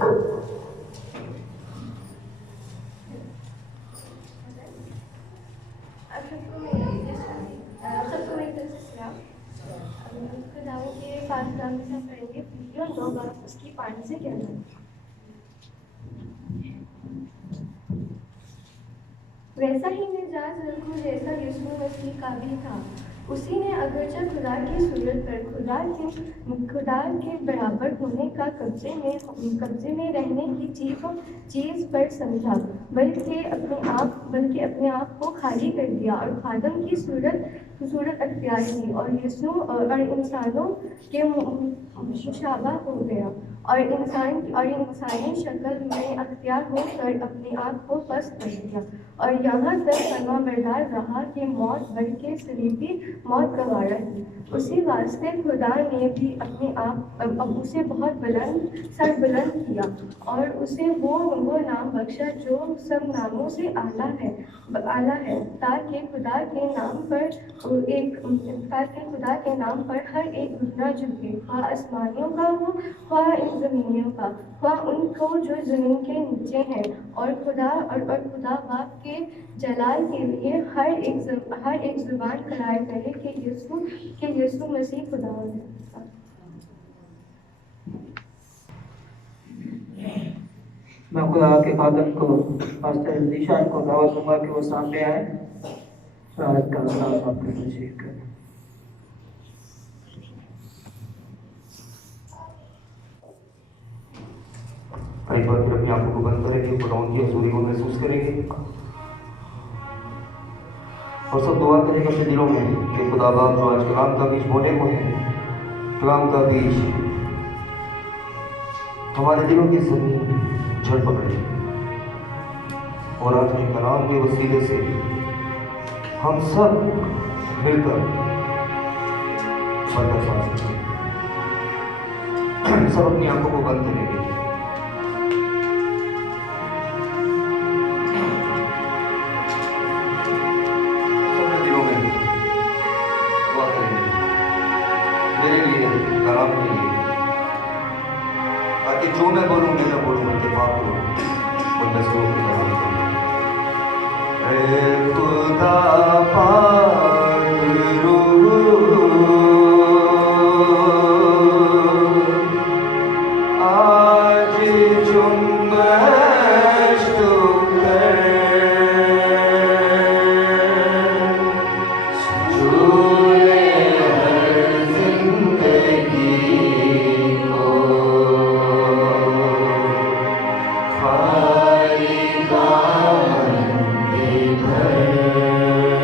सबको मेरी तरफ से सलाम। खुदावन के पाक कलाम में हम पढ़ेंगे फिलिप्पियों 2 बाब उसकी 5 से 11। वैसा ही मिजाज रखो जैसा यीशु मसीह का भी था। उसी ने अगरचे खुदा की सूरत पर खुदा के बराबर होने का कब्जे में रहने की चीज पर समझा, बल्कि अपने आप को खाली कर दिया और खादम की सूरत अख्तियार की और यीशु और इंसानों के मुशाबा हो गया और इंसानी शक्ल में अख्तियार होकर अपने आप को पस्त कर दिया और यहाँ तक फरमाबरदार रहा कि मौत बल्कि सलीबी मौत गवारा की। उसी वास्ते खुदा ने भी उसे बहुत बुलंद किया और उसे वो नाम बख्शा जो सब नामों से आला है, ताकि खुदा के नाम पर हर एक घुटना झुके, ख्वाह आसमानियों का हो ख्वाह ज़मीनियों का, ख्वाह उनको जो ज़मीन के नीचे हैं, और खुदा बाप के जलाल के लिए हर एक जुबान करार करे कि यीशु मसीह खुदा है। मैं खुदा के खादम को पास्टर निशान को दावत दूंगा कि वो सामने आए और आज का साथ आपके साथ शेयर करें। एक बार फिर अपनी आंखों को बंद करेंगे, खुदा उनकी हजूरी को महसूस करेंगे और सब दुआ करेंगे अपने दिलों में कि खुदा बाप जो आज कलाम का बीज बोने को है, कलाम का बीज हमारे दिलों की जमीन झड़ पकड़े और अपने कलाम के वसीले से हम सब मिलकर बरकत पा सकें। सब अपनी आंखों को बंद करेंगे। कलाम के लिए ताकि जो मैं बोलूँ मैं न बोलूँ बल्कि पाक करूँ और मैं सो के कलाम करूँ। खुदा पाक आज जुम्मश तो कर खाली दामन दे भर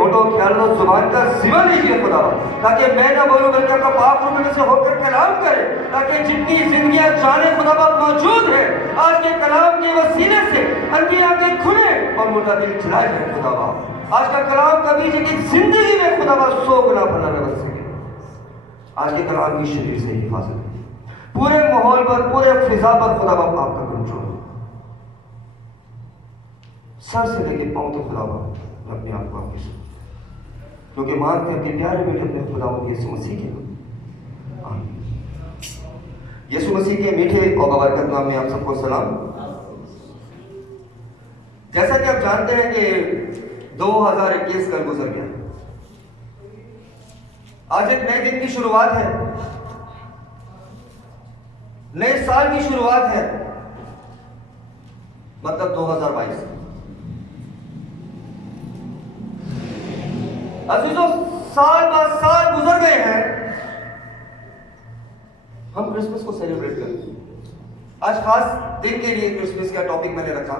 होठों ख्याल और जुबान का जिम्मा लीजिए खुदा, ताकि मैं ना बोलूं बल्कि आपका पाक रूप में से होकर कलाम करे, ताकि जितनी जिंदगियां जाने खुदा बाप मौजूद है आज के कलाम के वसीले से उनकी आंखें खुले और मुर्दा दिल जलाए जाए खुदा बाप। आज का कलाम कभी जिंदगी जिंदगी में खुदा बाप 100 गुना भला न बन सके। आज के कलाम की शरीर से हिफाजत, पूरे माहौल पर, पूरे फिजा पर खुदा बाप आपका कंट्रोल, सर से लेके पांव तक खुदा बाप अपने आप को आपके, क्योंकि मानते हैं कि प्यारे बेटे अपने खुदा यीशु मसीह के यीशु मसीह के मीठे और बबरकत नाम में आप सबको सलाम। जैसा कि आप जानते हैं कि 2021 कल गुजर गया, आज एक नए दिन की शुरुआत है, नए साल की शुरुआत है, मतलब 2022। अजीजों, साल बाद साल गुजर गए हैं, हम क्रिसमस को सेलिब्रेट करें। आज खास दिन के लिए क्रिसमस का टॉपिक मैंने रखा,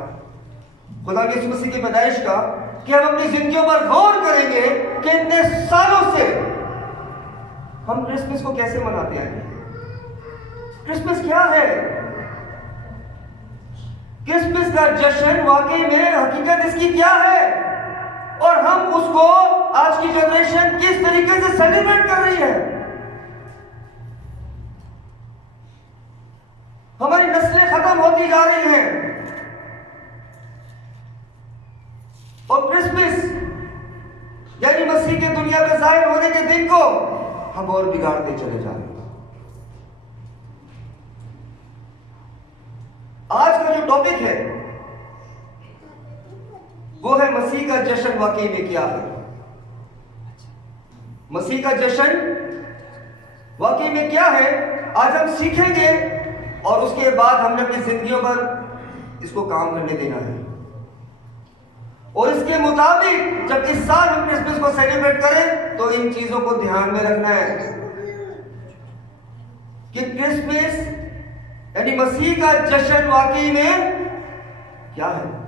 खुदा यीशु मसीह की पैदाइश का, कि हम अपनी जिंदगियों पर गौर करेंगे कि इतने सालों से हम क्रिसमस को कैसे मनाते हैं। क्रिसमस क्या है? क्रिसमस का जश्न वाकई में हकीकत इसकी क्या है, और हम उसको आज की जनरेशन किस तरीके से सेलिब्रेट कर रही है। हमारी नस्लें खत्म होती जा रही हैं और क्रिसमस यानी मसीह के दुनिया में जाहिर होने के दिन को हम और बिगाड़ते चले जा रहे हैं। आज का जो टॉपिक है वो है मसीह का जश्न वाकई में क्या है। मसीह का जश्न वाकई में क्या है, आज हम सीखेंगे और उसके बाद हमने अपनी जिंदगियों पर इसको काम करने देना है। और इसके मुताबिक जब इस साल हम क्रिसमस को सेलिब्रेट करें तो इन चीजों को ध्यान में रखना है कि क्रिसमस यानी मसीह का जश्न वाकई में क्या है।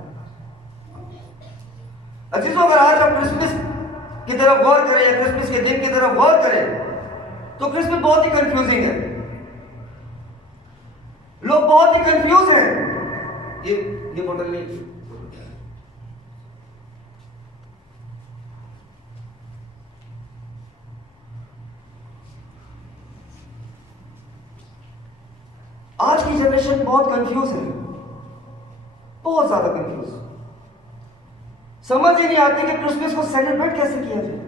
अजीजों, अगर आज हम क्रिसमस की तरफ गौर करें या क्रिसमस के दिन की तरफ गौर करें तो क्रिसमस बहुत ही कंफ्यूजिंग है। लोग बहुत ही कंफ्यूज हैं। ये बोतल नहीं, आज की जनरेशन बहुत कंफ्यूज है, बहुत ज्यादा कंफ्यूज। समझ ही नहीं आती कि क्रिसमस को सेलिब्रेट कैसे किया जाए।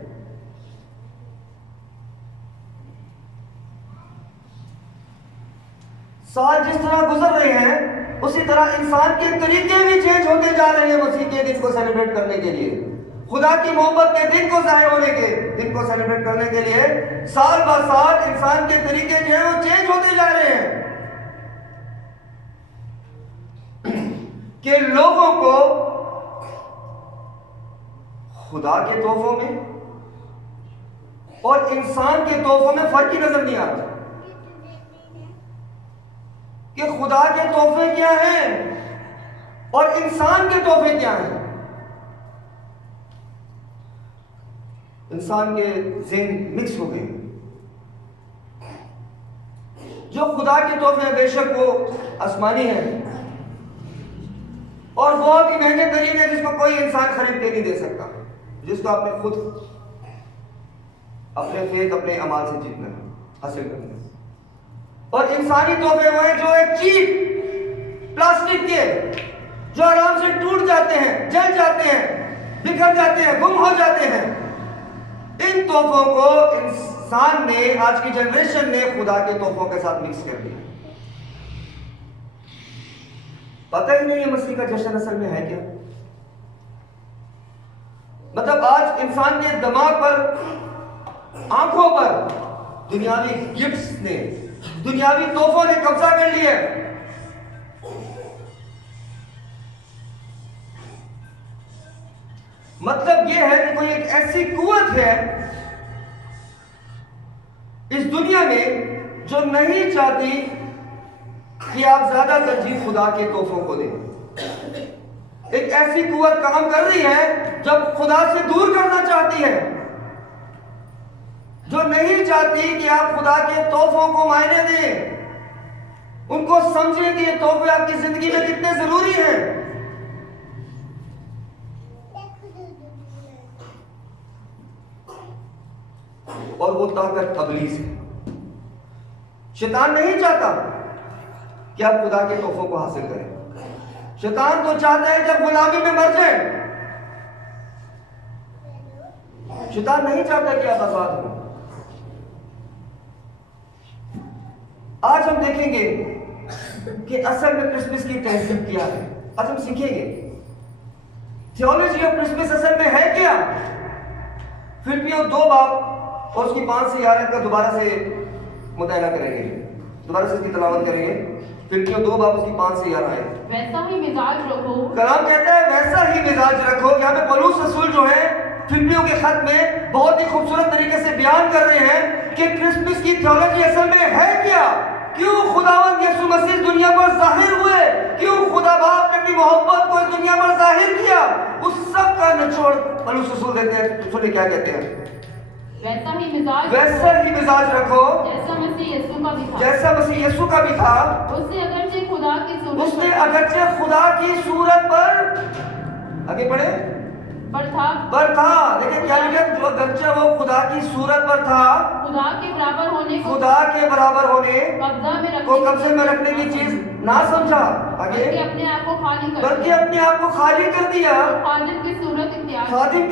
साल जिस तरह गुजर रहे हैं उसी तरह इंसान के तरीके भी चेंज होते जा रहे हैं मसीह के दिन को सेलिब्रेट करने के लिए, खुदा की मोहब्बत के दिन को जाहिर होने के दिन को सेलिब्रेट करने के लिए साल बाद साल इंसान के तरीके जो है वो चेंज होते जा रहे हैं कि लोगों को खुदा के तोहफों में और इंसान के तोहफों में फर्क ही नजर नहीं आ रहा कि खुदा के तोहफे क्या हैं और इंसान के तोहफे क्या हैं। इंसान के ज़हन मिक्स हो गए। जो खुदा के तोहफे बेशक वो आसमानी है और बहुत ही महंगे तरीन है जिसको कोई इंसान खरीद के नहीं दे सकता, जिसको आपने खुद अपने फेथ अपने अमाल से जीतना है, हासिल करना है। और इंसानी तोहफे वो हैं जो एक चीज प्लास्टिक के जो आराम से टूट जाते हैं, जल जाते हैं, बिखर जाते हैं, गुम हो जाते हैं। इन तोहफों को इंसान ने, आज की जनरेशन ने खुदा के तोहफों के साथ मिक्स कर दिया। पता ही नहीं है मसीह का जश्न असल में है क्या। मतलब आज इंसान के दिमाग पर, आंखों पर दुनियावी गिफ्ट्स ने, दुनियावी तोहफों ने कब्जा कर लिया। मतलब यह है कि कोई एक ऐसी कुव्वत है इस दुनिया में जो नहीं चाहती कि आप ज्यादा तरजीह खुदा के तोहफों को दें। एक ऐसी कुव्वत काम कर रही है जब खुदा से दूर करना चाहती है, जो नहीं चाहती कि आप खुदा के तोहफों को मायने दें, उनको समझें कि ये तोहफे आपकी जिंदगी में कितने जरूरी हैं। और वो ताकत अबलीस है। शैतान नहीं चाहता कि आप खुदा के तोहफों को हासिल करें। शैतान तो चाहता है कि आप गुलामी में मर जाएं। शैतान नहीं चाहता कि आप आजाद हो। आज हम देखेंगे कि असल में क्रिसमस की तहजीब क्या है। आज हम सीखेंगे थियोलॉजी ऑफ क्रिसमस असल में है क्या। फिलिपियों 2 बाब और उसकी 5 से 11 का दोबारा से मुताला करेंगे, दोबारा से इसकी तलावत करेंगे। फिलिपियों 2 बाब उसकी 5 से 11 है। वैसा ही मिजाज रखो। कलाम कहता है वैसा ही मिजाज रखो। यहाँ पे पौलुस रसूल जो है फिलिपियों के खत में बहुत ही खूबसूरत तरीके से बयान कर रहे हैं कि क्रिसमस की थियोलॉजी असल में है क्या, क्यों खुदावंद यीशु मसीह दुनिया पर जाहिर हुए, क्यों खुदा बाप ने अपनी मोहब्बत को इस दुनिया पर जाहिर किया, उस सब का निचोड़ पौलुस रसूल देते हैं। सुनिए क्या कहते हैं, वैसा ही मिजाज रखो जैसा मसीह यीशु का भी था। जैसा मसीह यीशु का भी था। उसने अगरचे खुदा की सूरत पर आगे बढ़े पर था। देखिए क्या लिखा, जो अगरचे वो खुदा की सूरत पर था, खुदा के बराबर होने को कब्जे में रखने की चीज ना समझा, आगे बल्कि अपने आप को खाली कर दिया, खादिम की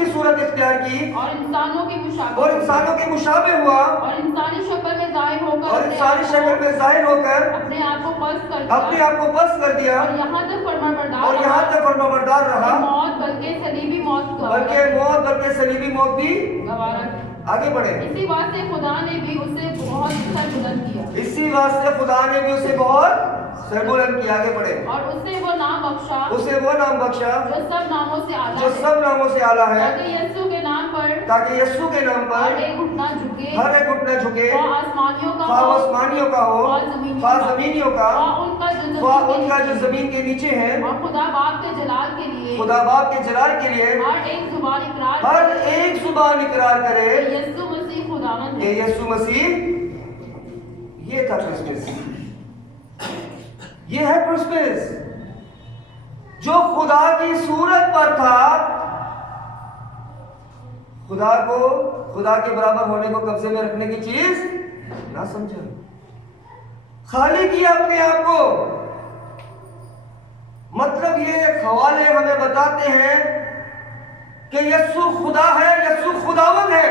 सूरत इख्तियार की और इंसानों के मुशाबे हुआ और इंसानी शक्ल में जाहिर होकर अपने आप को पस्त कर दिया और यहाँ तक फरमाबरदार रहा, मौत बल्कि सलीबी मौत भी गवारा। आगे बढ़े। इसी बात से खुदा ने भी उसे बहुत सरबुलंद किया। आगे बढ़े। और उसे वो नाम बख्शा जो सब नामों से आला है ताकि यीशु के नाम पर हर एक घुटना झुके वह आसमानियों का हो वह जमीनियों का, वह उनका जो जमीन के नीचे है, और खुदा बाप के जलाल के लिए हर एक जुबान इकरार करे यीशु मसीह खुदावंद है। यीशु मसीह। ये था क्रिसमस, ये है क्रिसमस जो खुदा की सूरत पर था। खुदा के बराबर होने को कब्जे में रखने की चीज ना समझा, खाली किया अपने आप को। मतलब ये हवाले हमें बताते हैं कि यीशु खुदा है, यीशु खुदावंद है।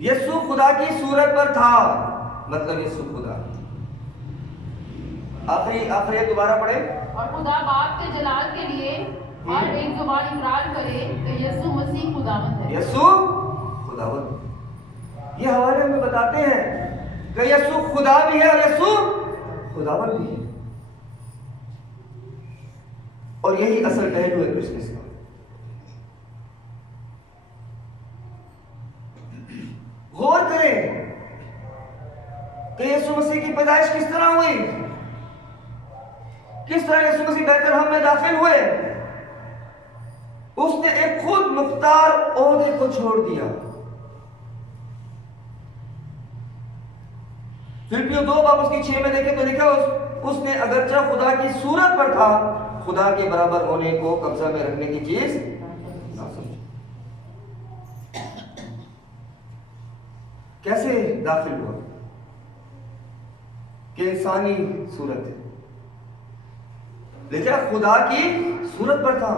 यीशु खुदा की सूरत पर था, मतलब यीशु खुदा। आखिरी दोबारा पढ़े। और खुदा बाप के जलाल के लिए हर एक जुबान इकरार करे कि यीशु मसीह खुदावंद है। यीशु खुदावंद। ये हवाले हमें बताते हैं कि यीशु खुदा भी है और यीशु खुदावंद भी है। और यही असल पहलू है क्रिसमस का। गौर करें कि यीशु मसीह की पैदाइश किस तरह हुई, किस तरह यीशु मसीह बैतलहम में दाखिल हुए। उसने एक खुद मुख्तार ओहदे को छोड़ दिया। फिलिपियों 2 बाब उसकी 6 में देखें तो लिखा उसने अगरचा खुदा की सूरत पर था, खुदा के बराबर होने को कब्जा में रखने की चीज ना समझा। कैसे दाखिल हुआ कि इंसानी सूरत है, लेकिन खुदा की सूरत पर था।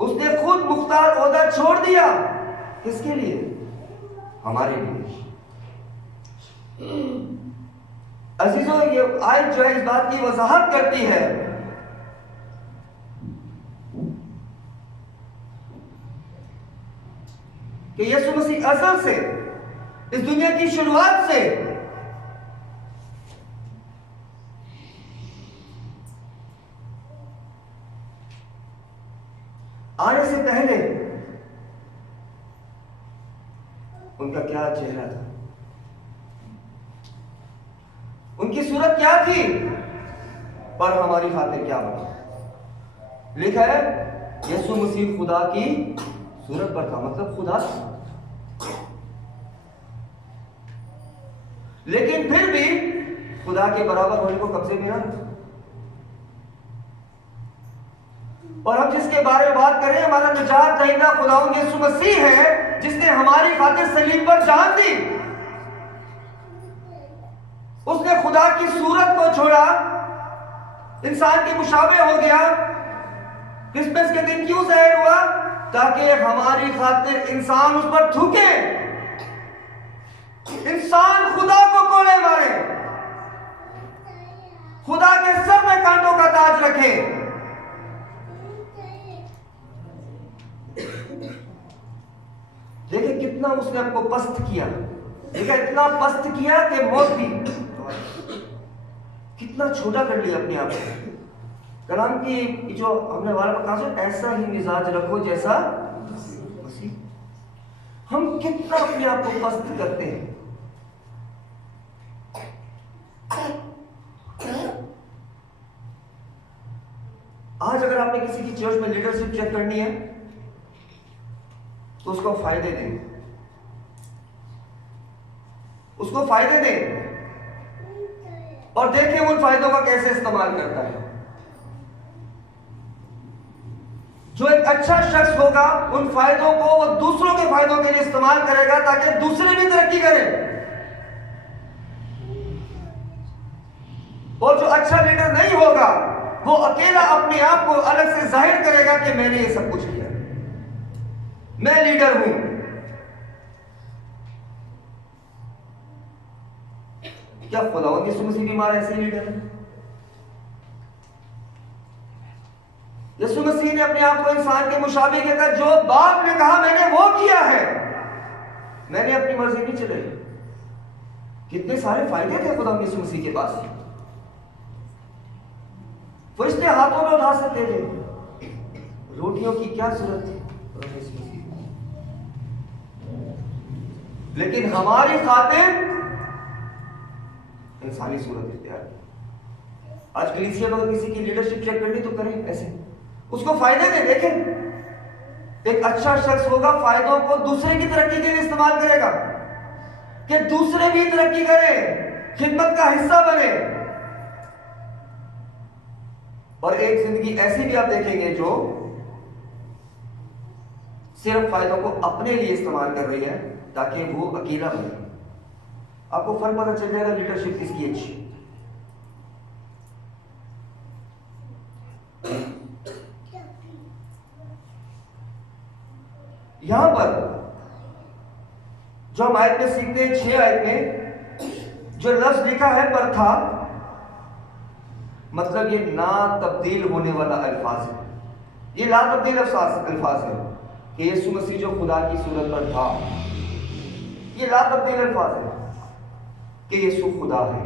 उसने खुद मुख्तार ओहदा छोड़ दिया। किसके लिए? हमारे लिए। अजीजों, ये आयत जो है इस बात की वजाहत करती है कि यीशु मसीह अज़ल से, इस दुनिया की शुरुआत से आने से पहले उनका क्या चेहरा था, उनकी सूरत क्या थी। पर हमारी खातिर क्या बना। लिखा है यीशु मसीह खुदा की सूरत पर था, मतलब खुदा था, लेकिन फिर भी खुदा के बराबर होने को कब्जे में ना। और हम जिसके बारे में बात करें, हमारा निजात दहिंदा खुदावंद यीशु मसीह है, जिसने हमारी खातिर सलीब पर जान दी। उसने खुदा की सूरत को छोड़ा, इंसान के मुशाबे हो गया। क्रिसमस के दिन क्यों ज़ाहिर हुआ? ताकि हमारी खातिर इंसान उस पर थूके, इंसान खुदा को कोड़े मारे, खुदा के सर में कांटों का ताज रखे। देखिए कितना उसने आपको पस्त किया, देखा इतना पस्त किया कि मौत भी कितना छोटा कर लिया अपने आप को। कलाम की जो हमने वाला कहा से ऐसा ही मिजाज रखो जैसा मसीह। हम कितना अपने आप को पस्त करते हैं। आज अगर आपने किसी की चर्च में लीडरशिप चेक करनी है तो उसको फायदे दें, उसको फायदे दें और देखें उन फायदों का कैसे इस्तेमाल करता है। जो एक अच्छा शख्स होगा उन फायदों को वो दूसरों के फायदों के लिए इस्तेमाल करेगा ताकि दूसरे भी तरक्की करें। और जो अच्छा लीडर नहीं होगा वो अकेला अपने आप को अलग से जाहिर करेगा कि मैंने ये सब कुछ किया, मैं लीडर हूं। क्या खुदावंद यीशु मसीह भी हमारा ऐसे लीडर है? यीशु मसीह ने अपने आप को इंसान के मुशाबिह कहकर जो बाप ने कहा मैंने वो किया है, मैंने अपनी मर्जी नहीं चलाई। कितने सारे फायदे थे खुदावंद यीशु मसीह के पास। फरिश्ते हाथों में उठा सकते थे, रोटियों की क्या जरूरत थी, लेकिन हमारी खातिर इंसानी सूरत इख्तियार की। आज कलीसिया में अगर किसी की लीडरशिप चेक करनी तो करें ऐसे, उसको फायदे दें। देखें एक अच्छा शख्स होगा फायदों को दूसरे की तरक्की के लिए इस्तेमाल करेगा कि दूसरे भी तरक्की करें, खिदमत का हिस्सा बने। और एक जिंदगी ऐसी भी आप देखेंगे जो सिर्फ फायदों को अपने लिए इस्तेमाल कर रही है ताकि वो अकेला बने। आपको फर्क पता चल जाएगा लीडरशिप किसकी अच्छी। यहां पर जो हम आयत में सीखते हैं 6 आयत में जो लफ्ज लिखा है पर था, मतलब ये ना तब्दील होने वाला अल्फाज है। ये ला तब्दील अल्फाज है कि यीशु मसीह जो खुदा की सूरत पर था, ये ला तब्दील अल्फाज है कि यीशु खुदा है,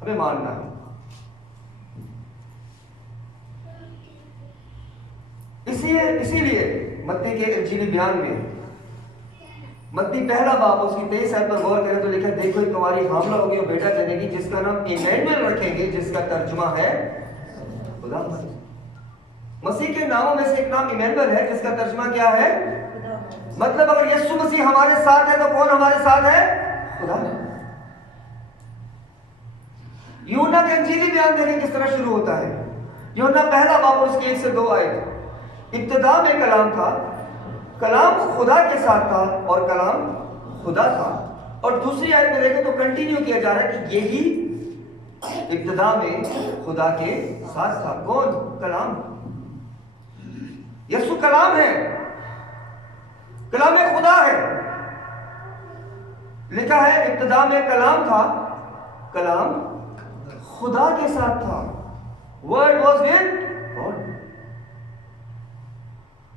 हमें मानना है। इसीलिए मत्ती के इंजीली बयान में मत्ती पहला बाब उसकी 23 आयत पर गौर करें तो लिखा देखो एक कुंवारी हामला होगी और बेटा जनेगी जिसका नाम इमैनुएल रखेंगे, जिसका तर्जुमा है खुदा। मसीह के नामों में से एक नाम इमैनुएल है जिसका तर्जुमा क्या है? मतलब अगर यीशु मसीह हमारे साथ है तो कौन हमारे साथ है? खुदा। यूहन्ना के इंजीली बयान देखें किस तरह शुरू होता है। यूहन्ना पहला बाब और उसके 1 से 2 आयत, इब्तिदा में कलाम था, कलाम खुदा के साथ था और कलाम खुदा था। और दूसरी आयत में देखें तो कंटिन्यू किया जा रहा है कि यही इब्तिदा में खुदा के साथ था। कौन? कलाम। यीशु कलाम है, कलाम खुदा है। लिखा है इब्तिदा में कलाम था, कलाम खुदा के साथ था, वर्ड वॉज विद गॉड,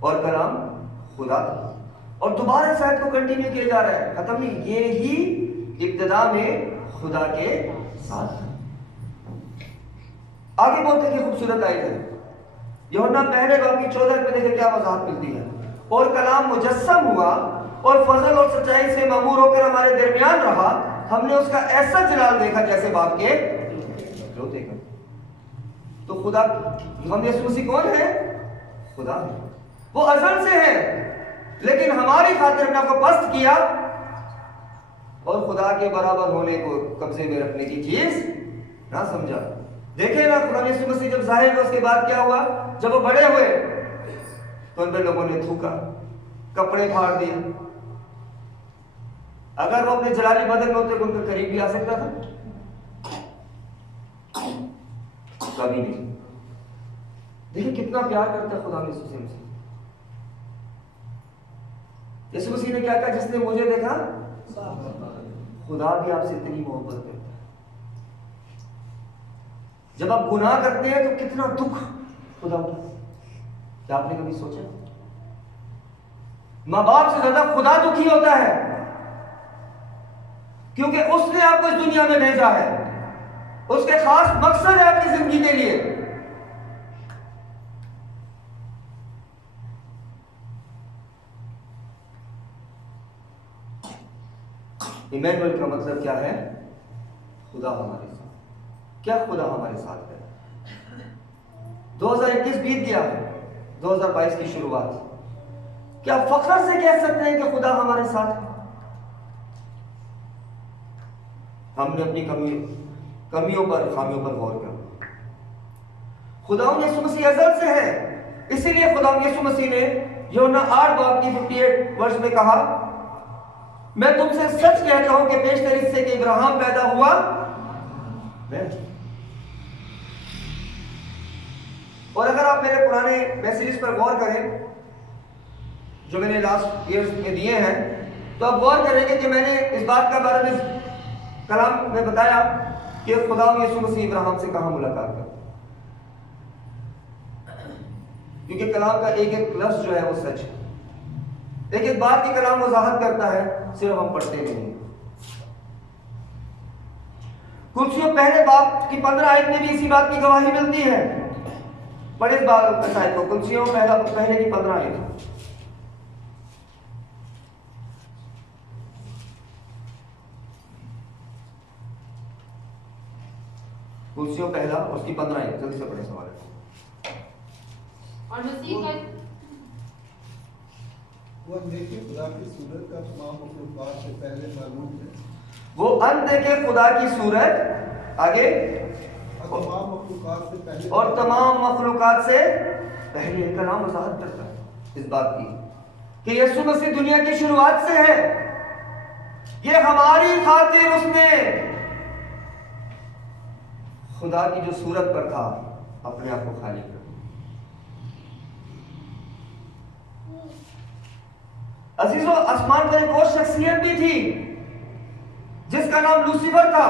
और कलाम खुदा था। और दोबारा इस आयत को कंटिन्यू किया जा रहा है, खत्म नहीं, ये ही इब्तिदा में खुदा के साथ था। आगे बोलते हैं कि खूबसूरत आयत है। यूहन्ना पहले बाब की 14 में देखे क्या वजाहत मिलती है। और कलाम मुजस्सम हुआ और फजल और सच्चाई से मामूर होकर हमारे दरमियान रहा, हमने उसका ऐसा जलाल देखा जैसे बाप के जो देखा। तो खुदा, हम यीशु मसीह कौन है? खुदा है, वो अज़ल से है, लेकिन हमारी खातिर अपने को पस्त किया और खुदा के बराबर होने को कब्जे में रखने की चीज ना समझा। देखे ना खुदा यीशु मसीह जब जाहिर हुआ, उसके बाद क्या हुआ? जब वो बड़े हुए तो उन पे लोगों ने थूका, कपड़े फाड़ दिए। अगर वो अपने जलाली बदन में होते तो उनके करीब भी आ सकता था? कभी नहीं। देखिए कितना प्यार करता है खुदा यीशु मसीह। यीशु मसीह ने क्या कहा? जिसने मुझे देखा खुदा भी आपसे इतनी मोहब्बत करता है। जब आप गुनाह करते हैं तो कितना दुख खुदा होता है, क्या आपने कभी सोचा? मां बाप से ज्यादा खुदा दुखी होता है, क्योंकि उसने आपको इस दुनिया में भेजा है, उसके खास मकसद है आपकी जिंदगी के लिए। इमैनुअल का मतलब क्या है? खुदा हमारे साथ। क्या खुदा हमारे साथ है? 2021 बीत गया, 2022 की शुरुआत। क्या फख्र से कह सकते हैं कि खुदा हमारे साथ है? हमने अपनी कमियों पर, खामियों पर गौर किया। खुदा यीशु मसीह अज़ल से है, इसीलिए खुदा यीशु मसीह ने यूहन्ना 8 बाब की 58 वर्ष में कहा, मैं तुमसे सच कहता हूं कि पेशतर इससे कि इब्राहिम पैदा हुआ मैं। और अगर आप मेरे पुराने मैसेजेस पर गौर करें जो मैंने लास्ट ईयर्स में दिए हैं, तो आप गौर करेंगे कि मैंने इस बात का बारे में कलाम में बताया कि खुदा यीशु मसीह इब्राहिम से कहां मुलाकात करता, क्योंकि कलाम का एक एक लफ्ज जो है वो सच है, एक एक बात की कलाम वजाहत करता है, सिर्फ हम पढ़ते नहीं। कुलसियों पहले बाब की 15 आयत में भी इसी बात की गवाही मिलती है। पढ़े इस बात को, कुलसियों पहले की 15 आयत। कुलसियों पहला उसकी 15 आयत, जल्दी से पढ़े सवाल। और मसीह का वो अनदेखे खुदा की सूरत का तमाम मखलूक़ात से पहले मालूम है। वो अनदेखे खुदा की सूरत आगे तमाम मखलूक़ात से पहले, और तमाम मखलूक़ात से पहले। कलाम वजाहत करता है इस बात की कि यीशु मसीह दुनिया की शुरुआत से है। ये हमारी खातिर उसने खुदा की जो सूरत पर था अपने आप को खाली कर। अजीजों, आसमान पर एक और शख्सियत भी थी जिसका नाम लूसीफर था।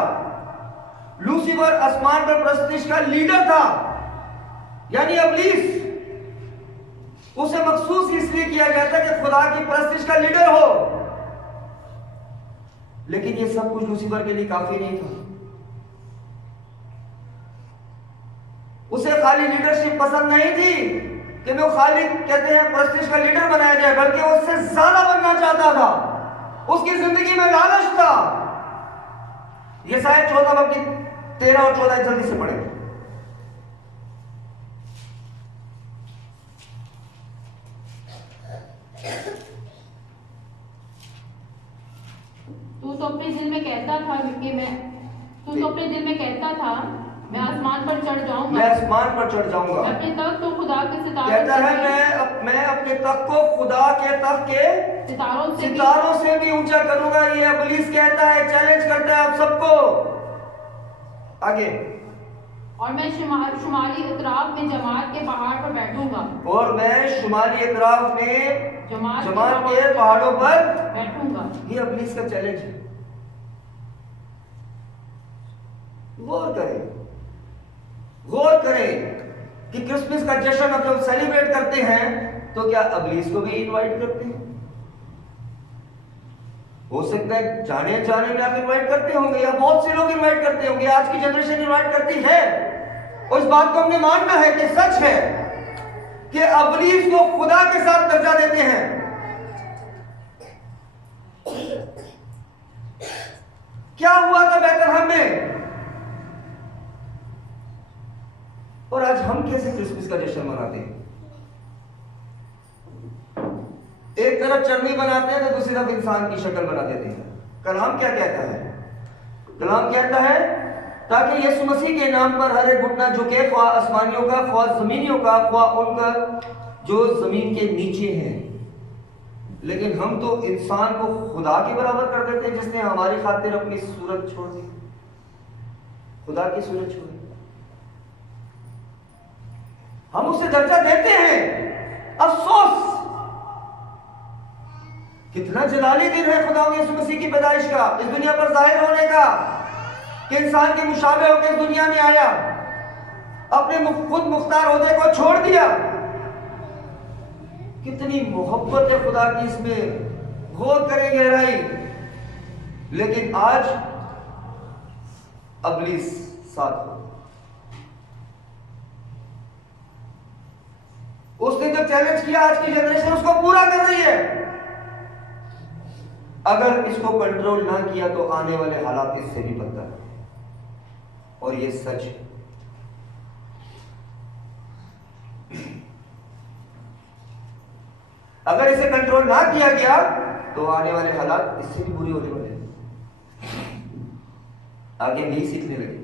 लूसीफर आसमान पर प्रस्तिश का लीडर था, यानी इब्लीस। उसे मखसूस इसलिए किया गया था कि खुदा की प्रस्तिश का लीडर हो, लेकिन यह सब कुछ लूसीफर के लिए काफी नहीं था। उसे खाली लीडरशिप पसंद नहीं थी कि वो खाली कहते हैं प्रस्तिश का लीडर बनाया जाए, बल्कि वो उससे ज्यादा बनना चाहता था। उसकी जिंदगी में लालच था। ये शायद 14 बाब की 13 और 14 जल्दी से पढ़े। तू तो अपने दिल में कहता था कि मैं आसमान पर चढ़ जाऊंगा। मैं आसमान पर चढ़ जाऊंगा। अपने तख्त को खुदा के सितारों कहता है मैं अपने तख्त को खुदा के तख्त के सितारों से भी ऊंचा करूंगा। ये इब्लीस कहता है, चैलेंज करता है आप सबको। आगे, और मैं शुमाली इतराफ में जमात के पहाड़ पर बैठूंगा। और मैं शुमाली इतराफ में जमात के पहाड़ों पर बैठूंगा। ये इब्लीस का चैलेंज है। गौर करें कि क्रिसमस का जश्न अब जब सेलिब्रेट करते हैं तो क्या इब्लीस को भी इनवाइट करते हैं? हो सकता है जाने में आप इनवाइट करते होंगे, या बहुत से लोग इनवाइट करते होंगे। आज की जनरेशन इनवाइट करती है, और इस बात को हमने मानना है कि सच है कि इब्लीस को खुदा के साथ दर्जा देते हैं। क्या हुआ था बैतलहम में? और आज हम कैसे क्रिसमस का जश्न मनाते हैं? एक तरफ चटनी बनाते हैं तो दूसरी तरफ इंसान की शक्ल बना देते हैं। कलाम क्या कहता है? कलाम कहता है ताकि यीशु मसीह के नाम पर हर एक घुटना झुके, ख्वाह आसमानियों का, ख्वाह जमीनियों का, ख्वाह उनका जो जमीन के नीचे हैं। लेकिन हम तो इंसान को खुदा के बराबर कर देते हैं, जिसने हमारी खातिर अपनी सूरत छोड़ दी, खुदा की सूरत छोड़ दी। हम उसे दर्जा देते हैं। अफसोस, कितना जलाली दिन है खुदा यीशु मसीह की पैदाइश का, इस दुनिया पर जाहिर होने का, कि इंसान के मुशाबे होकर इस दुनिया में आया, अपने खुद मुख्तार होने को छोड़ दिया। कितनी मोहब्बत है खुदा की इसमें, गौर करें गहराई। लेकिन आज अबलीस साथ हो, उसने जो चैलेंज किया आज की जनरेशन उसको पूरा कर रही है। अगर इसको कंट्रोल ना किया तो आने वाले हालात इससे भी बदतर है, और ये सच है। अगर इसे कंट्रोल ना किया गया तो आने वाले हालात इससे भी बुरी होने वाले हैं। आगे नहीं सीखने लगे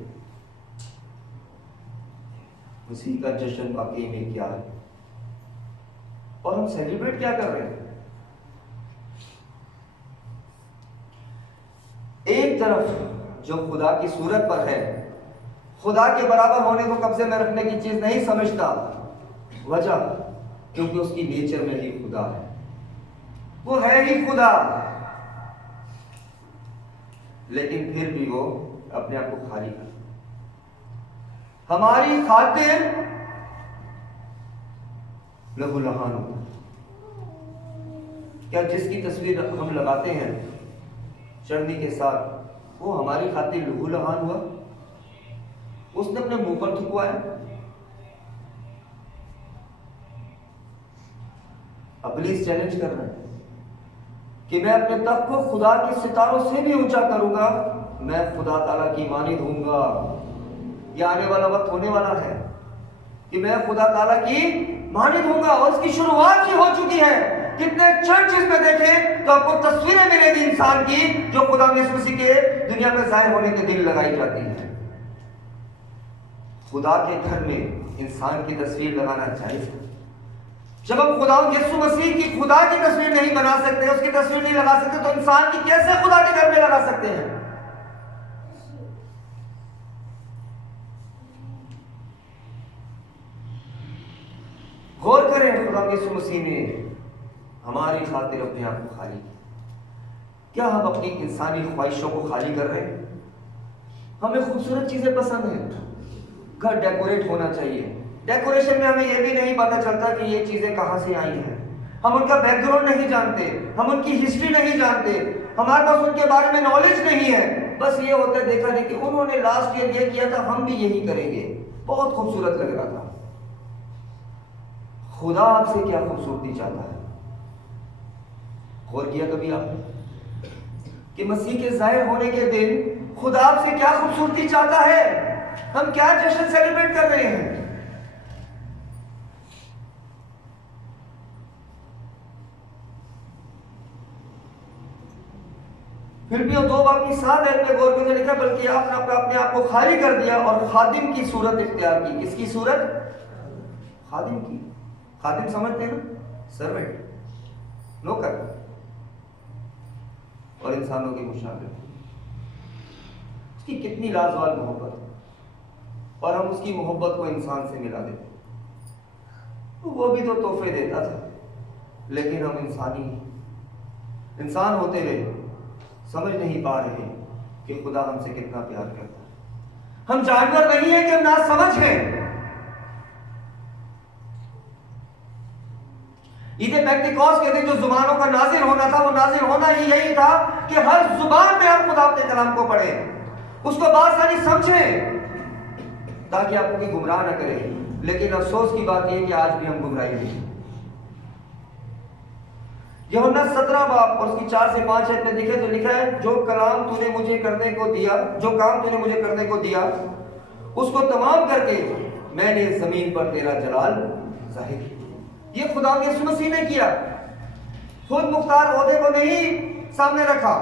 उसी का जश्न वाकई में क्या है और हम सेलिब्रेट क्या कर रहे हैं। एक तरफ जो खुदा की सूरत पर है, खुदा के बराबर होने को कब्जे में रखने की चीज नहीं समझता, वजह क्योंकि उसकी नेचर में ही खुदा है, वो है ही खुदा, लेकिन फिर भी वो अपने आप को खाली कर हमारी खातिर लहूलुहान होता। क्या जिसकी तस्वीर हम लगाते हैं चढ़नी के साथ, वो हमारी खातिर लहूलुहान हुआ? उसने अपने मुंह पर थुकवाया? इब्लीस चैलेंज कर रहा है कि मैं अपने तख्त को खुदा के सितारों से भी ऊंचा करूंगा, मैं खुदा ताला की मानिद होऊंगा। यह आने वाला वक्त होने वाला है कि मैं खुदा ताला की मानिद होऊंगा, और उसकी शुरुआत ही हो चुकी है। कितने चर्चेस में देखें तो आपको तस्वीरें मिलेगी इंसान की जो खुदा यीशु मसीह के दुनिया में जाहिर होने के दिन लगाई जाती है। खुदा के घर में इंसान की तस्वीर लगाना जायज है। जब हम खुदा यीशु मसीह की खुदा की तस्वीर नहीं बना सकते, उसकी तस्वीर नहीं लगा सकते, तो इंसान की कैसे खुदा के घर में लगा सकते हैं? गौर करें, खुदा यीशु मसीह ने हमारी खातिर अपने आप को खाली किया। क्या हम अपनी इंसानी ख्वाहिशों को खाली कर रहे हैं? हमें खूबसूरत चीजें पसंद हैं, घर डेकोरेट होना चाहिए। डेकोरेशन में हमें यह भी नहीं पता चलता कि ये चीजें कहां से आई हैं। हम उनका बैकग्राउंड नहीं जानते, हम उनकी हिस्ट्री नहीं जानते, हमारे पास उनके बारे में नॉलेज नहीं है। बस ये होता है देखा देखी उन्होंने लास्ट ईयर ये किया था, हम भी यही करेंगे, बहुत खूबसूरत लग रहा था। खुदा आपसे क्या खूबसूरती चाहता है? गौर किया कभी आपने कि मसीह के जाहिर होने के दिन खुदा आपसे क्या खूबसूरती चाहता है? हम क्या जश्न सेलिब्रेट कर रहे हैं? फिर भी 2 बाकी 7 आयत में गौर करके लिखा, बल्कि आपने अपने आप को खाली कर दिया और खादिम की सूरत इख्तियार की। किसकी सूरत? खादिम की। खादिम समझते हैं ना, सर्वेंट, नौकर, और इंसानों के मुशाबे। उसकी कितनी लाजवाब मोहब्बत, और हम उसकी मोहब्बत को इंसान से मिला देते। वो भी तो तोहफे देता था, लेकिन हम इंसान होते हुए समझ नहीं पा रहे कि खुदा हमसे कितना प्यार करता है। हम जानवर नहीं है कि हम ना समझ हैं। ईद पेंटिकॉस्ट के दिन जो जुबानों का नाजिल होना था, वो नाजिल होना ही यही था कि हर जुबान में आप खुदा अपने कलाम को पढ़े, उसको बासानी समझें, ताकि आपको कोई गुमराह न करे। लेकिन अफसोस की बात यह कि आज भी हम गुमराही हैं। यूहन्ना 17 बाब और उसकी 4 से 5 आयत में देखे तो लिखा है, जो कलाम तूने मुझे करने को दिया, जो काम तूने मुझे करने को दिया, उसको तमाम करके मैंने जमीन पर तेरा जलाल जाहिर किया। ये खुदा यीशु मसीह ने किया। खुद मुख्तार ओहदे को नहीं सामने रखा,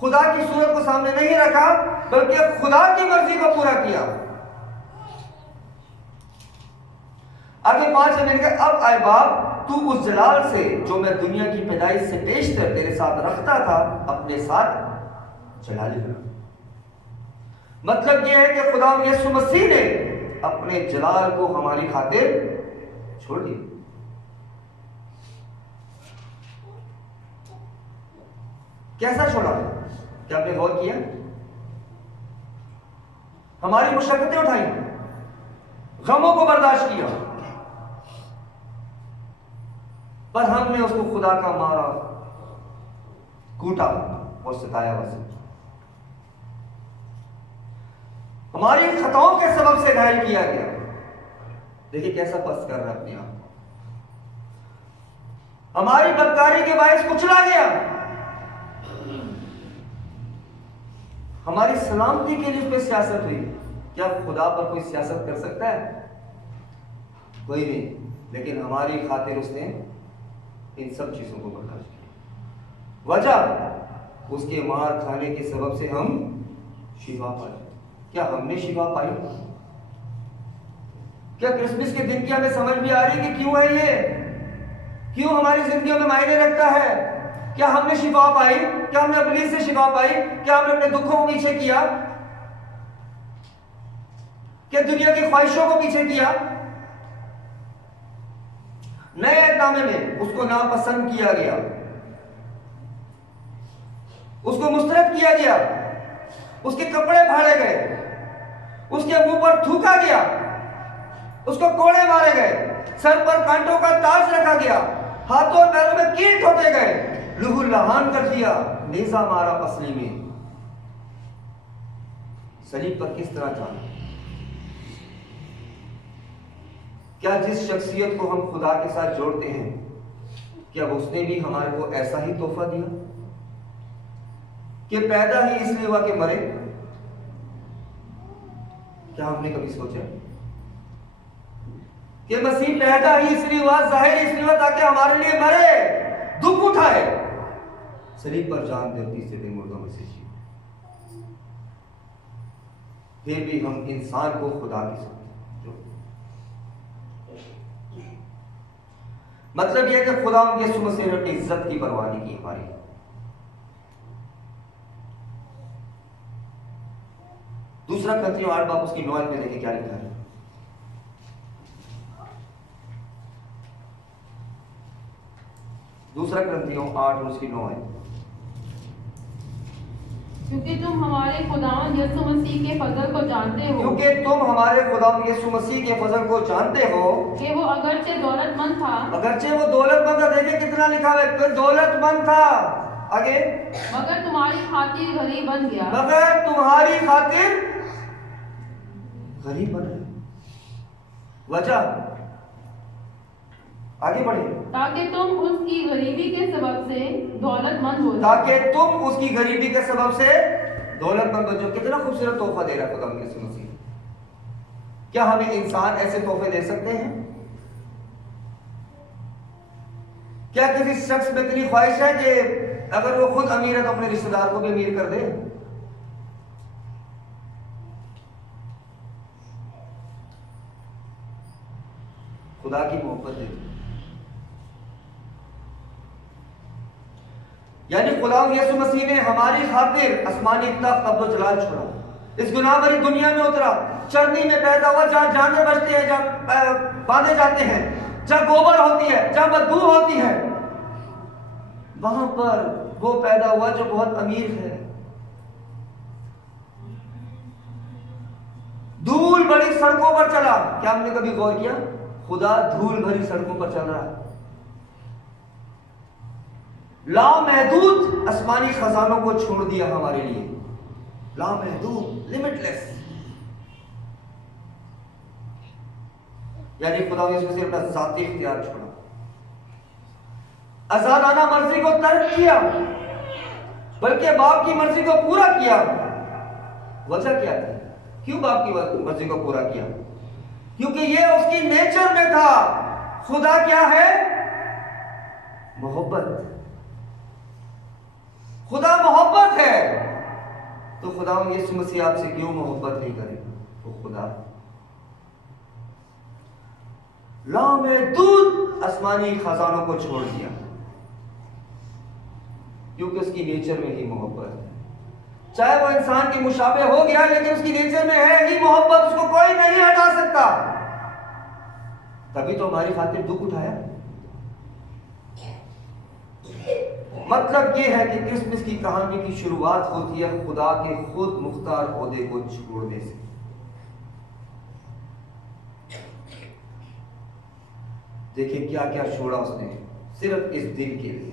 खुदा की सूरत को सामने नहीं रखा, बल्कि खुदा की मर्जी को पूरा किया। आगे 5 में कहा, अब आए बाप, तू उस जलाल से जो मैं दुनिया की पैदाइश से पेशतर तेरे साथ रखता था, अपने साथ जला लिया। मतलब यह है कि खुदा यीशु मसीह ने अपने जलाल को हमारी खातिर छोड़ दिया। कैसा छोड़ा? क्या आपने गौर किया? हमारी मुशक्कतें उठाई, गमों को बर्दाश्त किया, पर हमने उसको खुदा का मारा, कूटा और सताया। वैसे हमारी खताओं के सबब से घायल किया गया। देखिए कैसा पस्त कर रहा है अपने आप। हमारी बदकारी के बायस कुचला गया। हमारी सलामती के लिए उस पर सियासत हुई। क्या खुदा पर कोई सियासत कर सकता है? कोई नहीं। लेकिन हमारी खातिर उसने इन सब चीजों को बर्दाश्त किया। वजह उसके मार खाने के सबब से हम शिफा पाए। क्या हमने शिफा पाई? क्या क्रिसमस के दिन की हमें समझ भी आ रही है कि क्यों है ये, क्यों हमारी जिंदगियों में मायने रखता है? क्या हमने शिफा पाई? क्या हमने इब्लीस से शिफा पाई? क्या हमने अपने दुखों को पीछे किया? क्या दुनिया की ख्वाहिशों को पीछे किया? नए अहदनामे में उसको नापसंद किया गया, उसको मुस्तरद किया गया, उसके कपड़े फाड़े गए, उसके मुंह पर थूका गया, उसको कोड़े मारे गए, सर पर कांटों का ताज रखा गया, हाथों और पैरों में कीट होते गए, लहू लहान कर दिया, नेज़ा मारा पसली में। सलीब पर किस तरह जाना? क्या जिस शख्सियत को हम खुदा के साथ जोड़ते हैं, क्या उसने भी हमारे को ऐसा ही तोहफा दिया कि पैदा ही इसलिए हुआ कि मरे? क्या हमने कभी सोचा कि मसीह पैदा ही इसलिए हुआ, जाहिर इसलिए हुआ ताकि हमारे लिए मरे, दुख उठाए, सलीब पर जान दे, तीसरे दिन मुर्दों में से जी। फिर भी हम इंसान को खुदा की मतलब यह कि खुदा यीशु मसीह ने अपनी इज्जत की परवाह नहीं की हमारी। दूसरा ग्रंथियों 8 बाब उसकी 9 में देखिए क्या लिखा है। दूसरा ग्रंथियों 8 उसकी 9 है। क्योंकि तुम हमारे खुदावंद यीशु मसीह के फजल को जानते हो, क्योंकि तुम हमारे खुदावंद यीशु मसीह के फजल को जानते हो कि वो अगरचे दौलतमंद था, अगरचे वो दौलतमंद था। देखिए कितना लिखा है, तो दौलतमंद था। आगे, मगर तुम्हारी खातिर गरीब बन गया, मगर तुम्हारी खातिर गरीब बन गया। वजह आगे बढ़े, ताकि तुम उसकी गरीबी के सबब से दौलतमंद हो जाओ, ताकि तुम उसकी गरीबी के सबब से दौलतमंद हो जाओ। कितना खूबसूरत तोहफा दे रहा है खुदा यीशु मसीह। क्या हमें इंसान ऐसे तोहफे दे सकते हैं? क्या किसी शख्स में इतनी ख्वाहिश है कि अगर वो खुद अमीर है तो अपने रिश्तेदार को भी अमीर कर दे? खुदा की मोहब्बत है। यानी खुदा यीशु मसीह ने हमारी खातिर आसमानी तख्त अब्दुल जलाल छोड़ा, इस गुनाह भरी दुनिया में उतरा, चरनी में पैदा हुआ, जहां जानवर बचते हैं, जहां बांधे जाते हैं, जहां गोबर होती है, जहां बदबू होती है, वहां पर वो पैदा हुआ जो बहुत अमीर है। धूल भरी सड़कों पर चला। क्या हमने कभी गौर किया? खुदा धूल भरी सड़कों पर चल रहा है। लामहदूद आसमानी खजानों को छोड़ दिया हमारे लिए, लामहदूद, लिमिटलेस। यानी खुदा ने इसमें से अपना जाती इख्तियार छोड़ा, आजादाना मर्जी को तर्क किया, बल्कि बाप की मर्जी को पूरा किया। वजह क्या थी? क्यों बाप की मर्जी को पूरा किया? क्योंकि ये उसकी नेचर में था। खुदा क्या है? मोहब्बत। खुदा मोहब्बत है, तो खुदा यीशु मसीह आपसे क्यों मोहब्बत नहीं करेगा? वो खुदा लामहदूद आसमानी खजानों को छोड़ दिया, क्योंकि उसकी नेचर में ही मोहब्बत है। चाहे वो इंसान के मुशाबे हो गया, लेकिन उसकी नेचर में है ही मोहब्बत, उसको कोई नहीं हटा सकता। तभी तो हमारी खातिर दुख उठाया। मतलब ये है कि क्रिसमस की कहानी की शुरुआत होती है खुदा के खुद मुख्तार ओहदे को छोड़ने से। देखिए क्या क्या छोड़ा उसने सिर्फ इस दिन के लिए।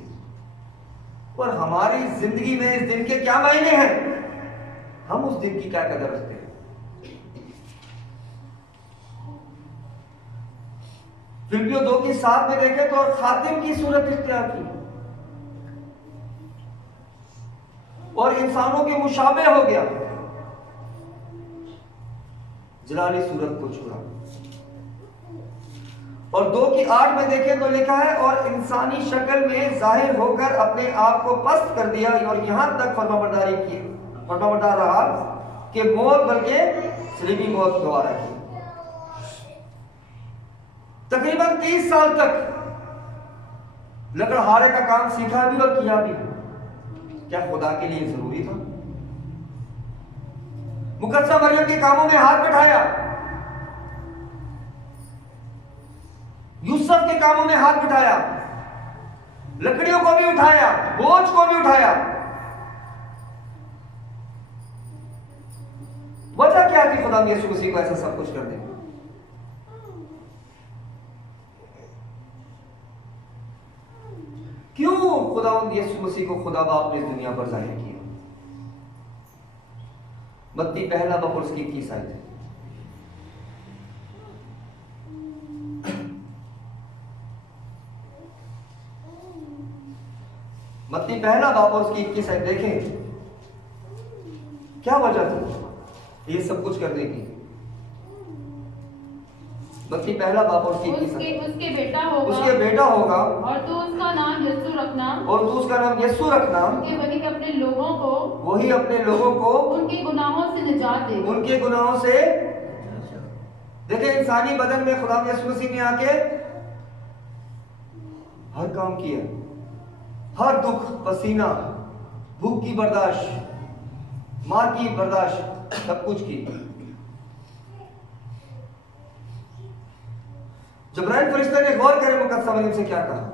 और हमारी जिंदगी में इस दिन के क्या मायने हैं? हम उस दिन की क्या कदर रखते हैं? फिलिपियों 2:7 में देखें तो और खातिम की सूरत इख्तियार की और इंसानों के मुशाबे हो गया, जलाली सूरत को छोड़ा। और 2:8 में देखें तो लिखा है और इंसानी शक्ल में जाहिर होकर अपने आप को पस्त कर दिया और यहां तक फरमाबरदार रहा कि मौत बल्कि सलीबी मौत द्वारा की। तकरीबन 30 साल तक लकड़हारे का काम सीखा भी और किया भी। क्या खुदा के लिए जरूरी था? मुकद्दसा मरियम के कामों में हाथ बैठाया, यूसुफ के कामों में हाथ बैठाया, लकड़ियों को भी उठाया, बोझ को भी उठाया। वजह क्या थी खुदा यीशु मसीह को ऐसा सब कुछ कर दे? क्यों खुदा यीशु मसीह को खुदा बाप ने इस दुनिया पर जाहिर किया? मत्ती 1 और उसकी 21 आयत है। मत्ती 1 और उसकी 21 आयत देखें, क्या वजह थी ये सब कुछ करने की? मत्ती 1 और उसकी 21 उसके बेटा होगा और तू उसका नाम यीशु रखना कि वही अपने लोगों को उनके गुनाहों से निजात दे। देखिए इंसानी बदन में खुदा यीशु मसीह ने आके हर काम किया, हर दुख, पसीना, भूख की बर्दाश्त, मार की बर्दाश्त, सब कुछ की। जिब्राइल फरिश्ता ने गौर करे मुकद्दसा मरियम से क्या कहा?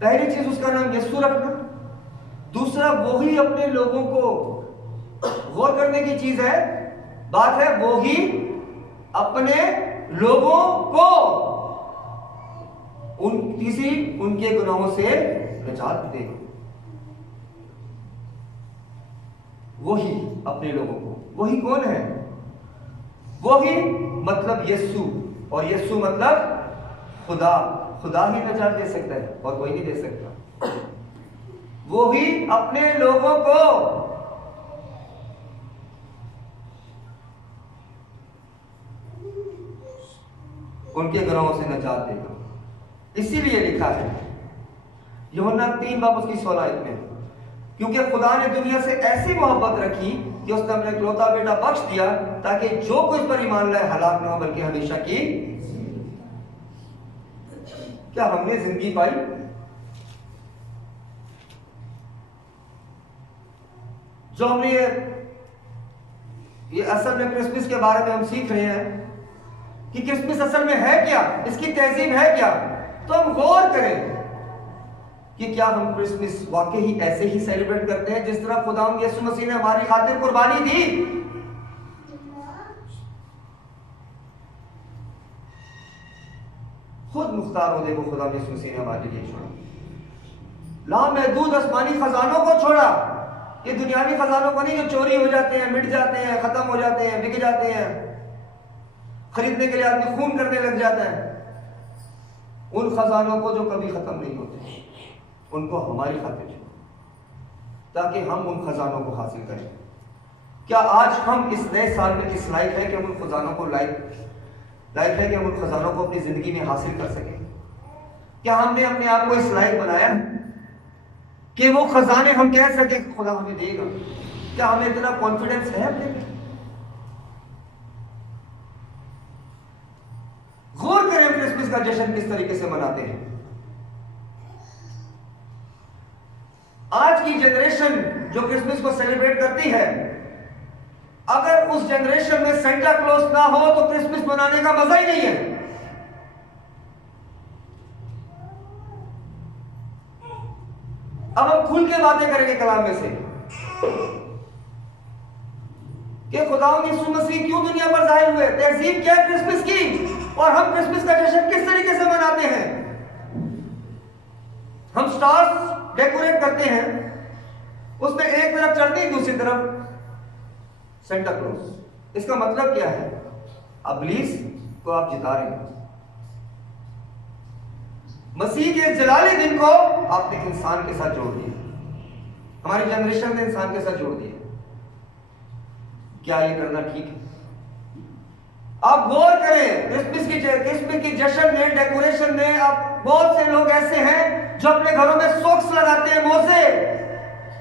पहली चीज उसका नाम यीशु रखना, दूसरा वो ही अपने लोगों को, गौर करने की चीज है, बात है वो ही अपने लोगों को उनके गुनाहों से निजात दे। वही अपने लोगों को, वही कौन है? वही मतलब यीशु, और यीशु मतलब खुदा ही निजात दे सकता है और कोई नहीं दे सकता। वो ही अपने लोगों को उनके गुनाहों से निजात देगा। इसीलिए लिखा है यूहन्ना 3:16 में, क्योंकि खुदा ने दुनिया से ऐसी मोहब्बत रखी कि उसने अपने इकलौता बेटा बख्श दिया ताकि जो कुछ पर ईमान लाए हलाक न हो बल्कि हमेशा की। क्या हमने जिंदगी पाई? जो हमने ये असल में क्रिसमस के बारे में हम सीख रहे हैं कि क्रिसमस असल में है क्या, इसकी तहजीब है क्या, तो हम गौर करें कि क्या हम क्रिसमस वाकई ही ऐसे ही सेलिब्रेट करते हैं जिस तरह खुदा यीशु मसीह ने हमारी खातिर कुर्बानी दी। खुद मुख्तार होने को खुदा यीशु मसीह ने हमारे लिए छोड़ा, लामहदूद आसमानी खजानों को छोड़ा। ये दुनियावी खजानों को नहीं जो चोरी हो जाते हैं, मिट जाते हैं, खत्म हो जाते हैं, बिक जाते हैं, खरीदने के लिए आदमी खून करने लग जाता है। उन खजानों को जो कभी खत्म नहीं होते, उनको हमारी खातिर छोड़ा ताकि हम उन खजानों को हासिल करें। क्या आज हम इस नए साल में इस लायक है कि हम उन खजानों को लायक है कि हम उन खजानों को अपनी जिंदगी में हासिल कर सकें? क्या हमने अपने आप को इस लायक बनाया कि वो खजाने हम कह सके खुदा हमें देगा? क्या हमें इतना कॉन्फिडेंस है अपने में? गौर करें क्रिसमस का जश्न किस तरीके से मनाते हैं। आज की जनरेशन जो क्रिसमस को सेलिब्रेट करती है, अगर उस जनरेशन में सेंटा क्लॉज ना हो तो क्रिसमस मनाने का मजा ही नहीं है। अब हम खुल के बातें करेंगे कलाम में से कि खुदावंद यीशु मसीह क्यों दुनिया पर जाहिर हुए, तहजीब क्या है क्रिसमस की, और हम क्रिसमस का जश्न किस तरीके से मनाते हैं। हम स्टार्स डेकोरेट करते हैं, उसमें एक तरफ चढ़ती दूसरी तरफ सेंटा क्लॉज। इसका मतलब क्या है? इब्लीस को आप जिता रहे हैं। मसीह के जलाली दिन को आपने इंसान के साथ जोड़ दिया, हमारी जनरेशन ने इंसान के साथ जोड़ दिया। क्या ये करना ठीक है? आप गौर करें, क्रिसमस की जश्न में, डेकोरेशन में आप बहुत से लोग ऐसे हैं जो अपने घरों में सॉक्स लगाते हैं, मोजे।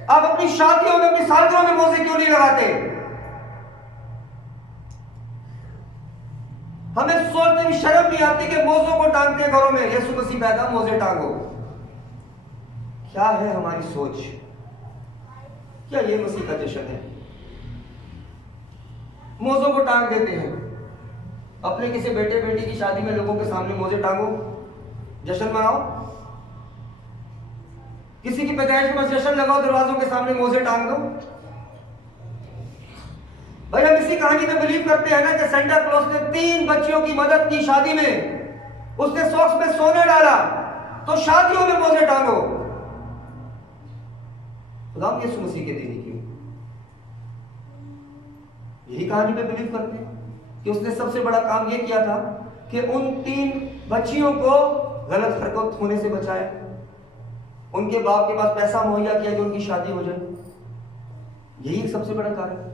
आप अपनी शादियों में, अपनी सालगिरहों में मोजे क्यों नहीं लगाते? हमें सोचने में शर्म नहीं आती कि मोजों को टांगते हैं घरों में। यीशु मसीह पैदा, मोजे टांगो। क्या है हमारी सोच? क्या ये मसीह का जश्न है? मोजों को टांग देते हैं। अपने किसी बेटे बेटी की शादी में लोगों के सामने मोजे टांगो, जश्न मनाओ। किसी की पैदाइश में जश्न लगाओ, दरवाजों के सामने मोजे टांग दो। भाई हम इसी कहानी में बिलीव करते हैं ना कि सेंटा क्लॉज ने 3 बच्चियों की मदद की शादी में, उसने सॉक्स में सोना डाला, तो शादियों में मोजे टांगो। खुदा यीशु मसीह के दीनी क्यों? यही कहानी में बिलीव करते हैं कि उसने सबसे बड़ा काम यह किया था कि उन 3 बच्चियों को गलत हरकत होने से बचाया, उनके बाप के पास पैसा मुहैया किया कि उनकी शादी हो जाए। यही एक सबसे बड़ा कारण है।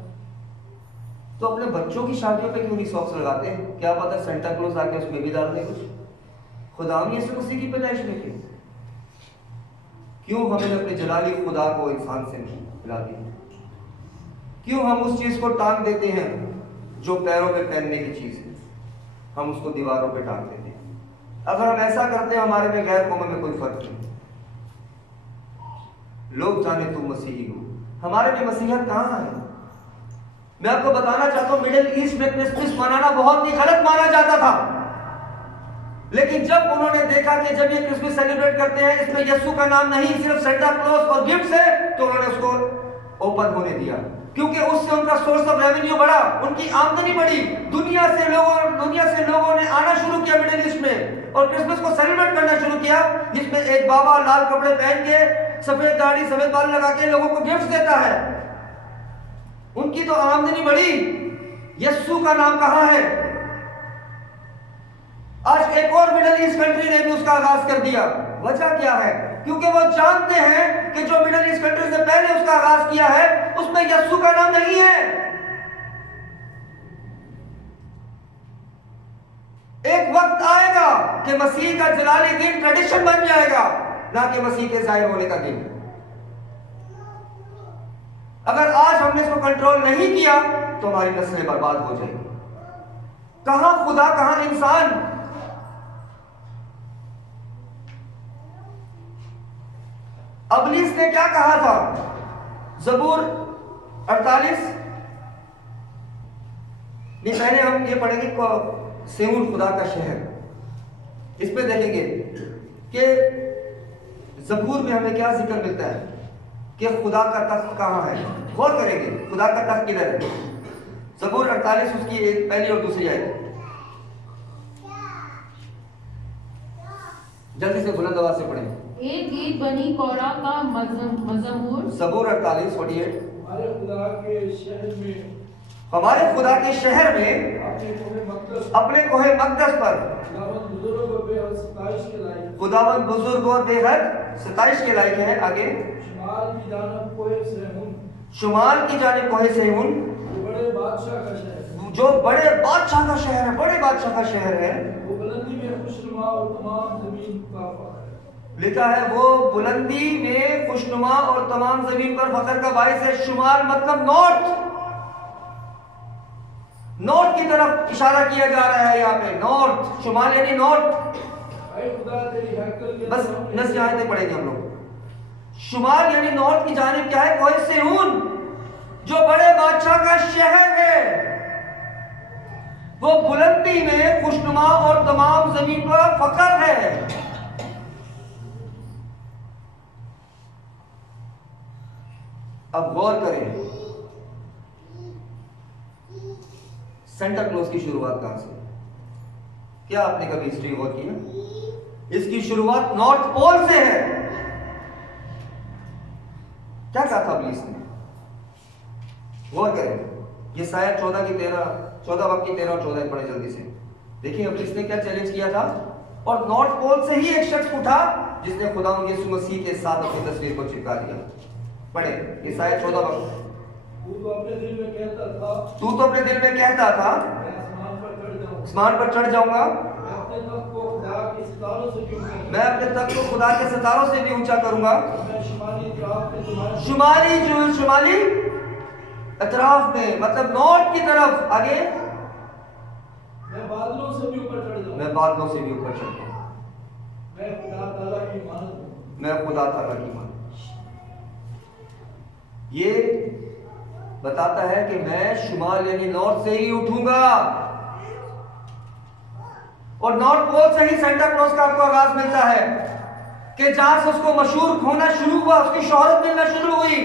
तो अपने बच्चों की शादियों पे क्यों नहीं सॉक्स लगाते हैं? क्या पता सेंटा क्लॉज आके उसमें भी डाल दे कुछ। खुदावंद यीशु मसीह की पैदाइश में क्यों हमें अपने जलाली खुदा को इंसान से मिला दिया? क्यों हम उस चीज को टांग देते हैं जो पैरों पे पहनने की चीज है, हम उसको दीवारों पे टांग देते हैं। अगर हम ऐसा करते हैं, हमारे में गैर कौमों में कोई फर्क नहीं। लोग जाने तू मसीही हो, हमारे में मसीहत कहां है? मैं आपको बताना चाहता हूं, मिडिल ईस्ट में क्रिसमस मनाना बहुत ही गलत माना जाता था, लेकिन जब उन्होंने देखा कि जब ये क्रिसमस सेलिब्रेट करते हैं, इसमें यीशु का नाम नहीं, सिर्फ सेंटा क्लॉज और गिफ्ट्स है, तो उन्होंने उसको ओपन होने दिया, क्योंकि उससे उनका सोर्स ऑफ रेवेन्यू बढ़ा, उनकी आमदनी बढ़ी। दुनिया से लोगों ने आना शुरू किया मिडिल ईस्ट में और क्रिसमस को सेलिब्रेट करना शुरू किया, जिसमें एक बाबा लाल कपड़े पहन के, सफेद दाढ़ी, सफेद बाल लगा के लोगों को गिफ्ट देता है। उनकी तो आमदनी बढ़ी, यीशु का नाम कहां है? आज एक और मिडिल ईस्ट कंट्री ने भी उसका आगाज कर दिया। वजह क्या है? क्योंकि वो जानते हैं कि जो मिडिल ईस्ट कंट्री ने पहले उसका आगाज किया है, उसमें यीशु का नाम नहीं है। एक वक्त आएगा कि मसीह का जलाली दिन ट्रेडिशन बन जाएगा, ना कि मसीह के जाहिर होने का दिन। अगर आज हमने इसको कंट्रोल नहीं किया तो हमारी नस्लें बर्बाद हो जाएंगी। कहां खुदा, कहां इंसान? इब्लीस ने क्या कहा था? ज़बूर 48 नहीं, पहले हम ये पढ़ेंगे सेऊन खुदा का शहर। इसमें देखेंगे कि ज़बूर में हमें क्या जिक्र मिलता है कि खुदा का तख्त कहां है। गौर करेंगे खुदा का तख्त किधर है। ज़बूर 48 उसकी एक पहली और दूसरी आयत, जल्दी से बुलंद आवाज से पढ़ें। एक गीत बनी कोरा का मज़मूर। ज़बूर 48 48। हमारे खुदा के शहर में, हमारे खुदा के शहर में, अपने कोहे मक़दस पर खुदावंद बुजुर्ग और बेहद सताइश के लायक है। आगे शुमाल की जानिब कोहे सेहून, बड़े बादशाह का शहर, जो बड़े बादशाह का शहर है, बड़े बादशाह का शहर है, वो बुलंदी में खुशनुमा और तमाम जमीन का फख्र है। लिखा है वो बुलंदी में खुशनुमा और तमाम जमीन पर फख्र का बाइस है। शुमाल मतलब नॉर्थ, नॉर्थ की तरफ इशारा किया जा रहा है यहाँ पे। नॉर्थ, शुमाल यानी नॉर्थ। बस 10 आयतें पढ़ेंगे हम लोग। शुमाल यानी नॉर्थ की जानिब क्या है? कोई सेहून, जो बड़े बादशाह का शहर है, वो बुलंदी में खुशनुमा और तमाम जमीन पर फख्र है। अब गौर करें, सेंटा क्लॉज की शुरुआत कहां से? क्या आपने कभी हिस्ट्री गौर की है? इसकी शुरुआत नॉर्थ पोल से है। क्या कहा था इब्लीस ने? गौर करें, ये शायद 14 बाब की 13 और 14 पढ़े जल्दी से। देखिए इब्लीस ने क्या चैलेंज किया था। और नॉर्थ पोल से ही एक शख्स उठा जिसने खुदा यीशु मसीह के साथ अपनी तस्वीर को चिपका दिया। पढ़े, ये शायद 14 बाब। तू तो अपने दिल में कहता था, आसमान पर चढ़ जाऊंगा, मैं अपने तख्त को खुदा के सितारों से भी ऊंचा मैं अपने तख्त को खुदा के सितारों से भी ऊंचा करूंगा। मैं शुमाली इतराफ में तुम्हारे शुमाली अतराफ में मतलब नॉर्थ की तरफ। आगे, मैं बादलों से भी ऊपर चढ़ जाऊंगा, मैं बादलों से भी ऊपर चढ़ जाऊंगा, मैं खुदा ताला की मानत हूं, मैं खुदा ताला की मान। ये बताता है कि मैं शुमाल यानी नॉर्थ से ही उठूंगा। और नॉर्थ पोल से ही सेंटा क्लॉज का आपको आगाज मिलता है कि जहां से उसको मशहूर होना शुरू हुआ, उसकी शोहरत मिलना शुरू हुई।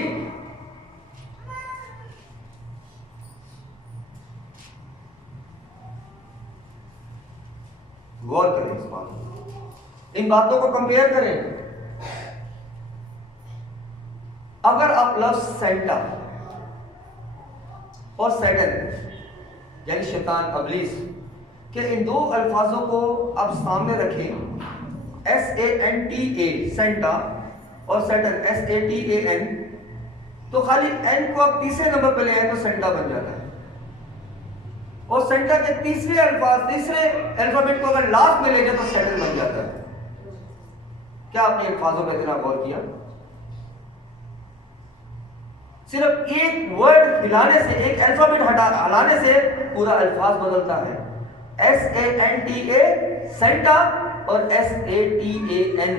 गौर करें इस बात को, इन बातों को कंपेयर करें। अगर आप लफ्ज सेंटा और सैटन यानी शैतान इब्लीस के इन दो अल्फाजों को आप सामने रखें, SANTA सेंटा और सैटन SATAN, तो खाली N को आप तीसरे नंबर पे ले आए तो सेंटा बन जाता है। और सेंटा के तीसरे अल्फाबेट को अगर लास्ट में ले जाए तो सैटन बन जाता है। क्या आपने अल्फाजों पर इतना गौर किया? सिर्फ एक वर्ड हिलाने से, एक अल्फाबेट हलाने से पूरा अल्फाज बदलता है। SANTA सेंटा और SATAN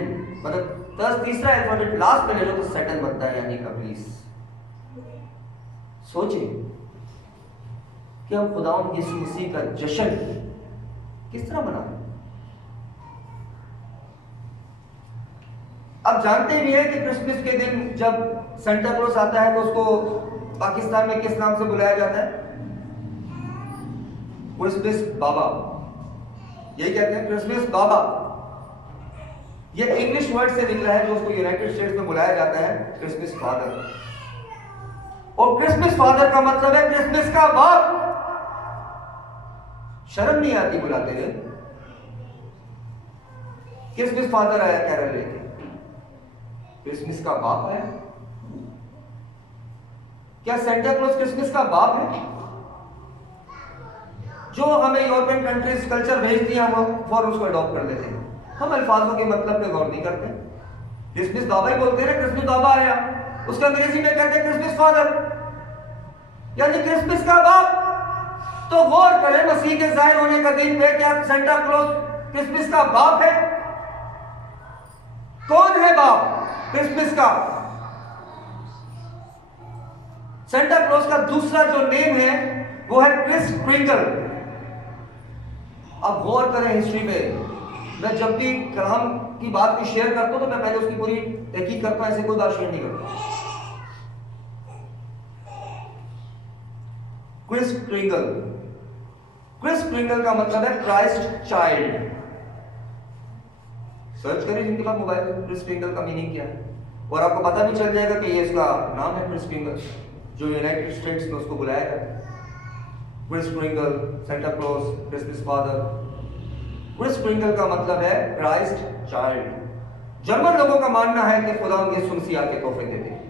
मतलब तीसरा अल्फाबेट लास्ट में ले लो तो सैटन बनता है यानी इब्लीस। सोचिए कि हम खुदावंद यीशु मसीह का जश्न किस तरह मनाएं। अब जानते भी हैं कि क्रिसमस के दिन जब सेंटा क्लॉज आता है तो उसको पाकिस्तान में किस नाम से बुलाया जाता है? क्रिसमस बाबा, यही कहते हैं क्रिसमस बाबा। ये इंग्लिश वर्ड से निकला है जो उसको यूनाइटेड स्टेट्स में बुलाया जाता है क्रिसमस फादर। और क्रिसमस फादर का मतलब है क्रिसमस का बाप। शर्म नहीं आती बुलाते हुए? क्रिसमस फादर आया कैरल लेके, क्रिसमस का बाप आया। क्या सेंटा क्लॉज क्रिसमस का बाप है? जो हमें यूरोपियन कंट्रीज कल्चर भेजती है हम फौरन उसको अडॉप्ट कर लेते हैं। हम अल्फाजों के मतलब पे गौर नहीं करते। क्रिसमस बाबा ही बोलते हैं ना, क्रिसमस बाबा आया, उसका अंग्रेजी में कहते हैं क्रिसमस फादर यानी क्रिसमस का बाप। तो गौर करें मसीह के जाहिर होने का दिन पे, क्या सेंटा क्लॉज क्रिसमस का बाप है? कौन है बाप क्रिसमस का? सेंटा क्लॉज का दूसरा जो नेम है वो है क्रिस स्प्रिंगल। अब गौर करें हिस्ट्री में, मैं जब भी कलाम की बात को शेयर करता हूं तो मैं पहले उसकी पूरी तहकीक करता हूं, ऐसे कोई बात शेयर नहीं करता। क्रिस स्प्रिंगल, क्रिस स्प्रिंगल का मतलब है क्राइस्ट चाइल्ड। सर्च करें जिनके पास मोबाइल, क्रिस स्प्रिंगल का मीनिंग क्या है, और आपको पता भी चल जाएगा कि ये इसका नाम है क्रिस स्प्रिंगल, जो यूनाइटेड स्टेट्स में उसको बुलाया जाता है। Kris Springle, Santa Claus, Christmas Father. Kris Springle का मतलब है क्राइस्ट चाइल्ड। जर्मन लोगों का मानना है कि खुदा यीशु मसीह आके तोहफे देते हैं,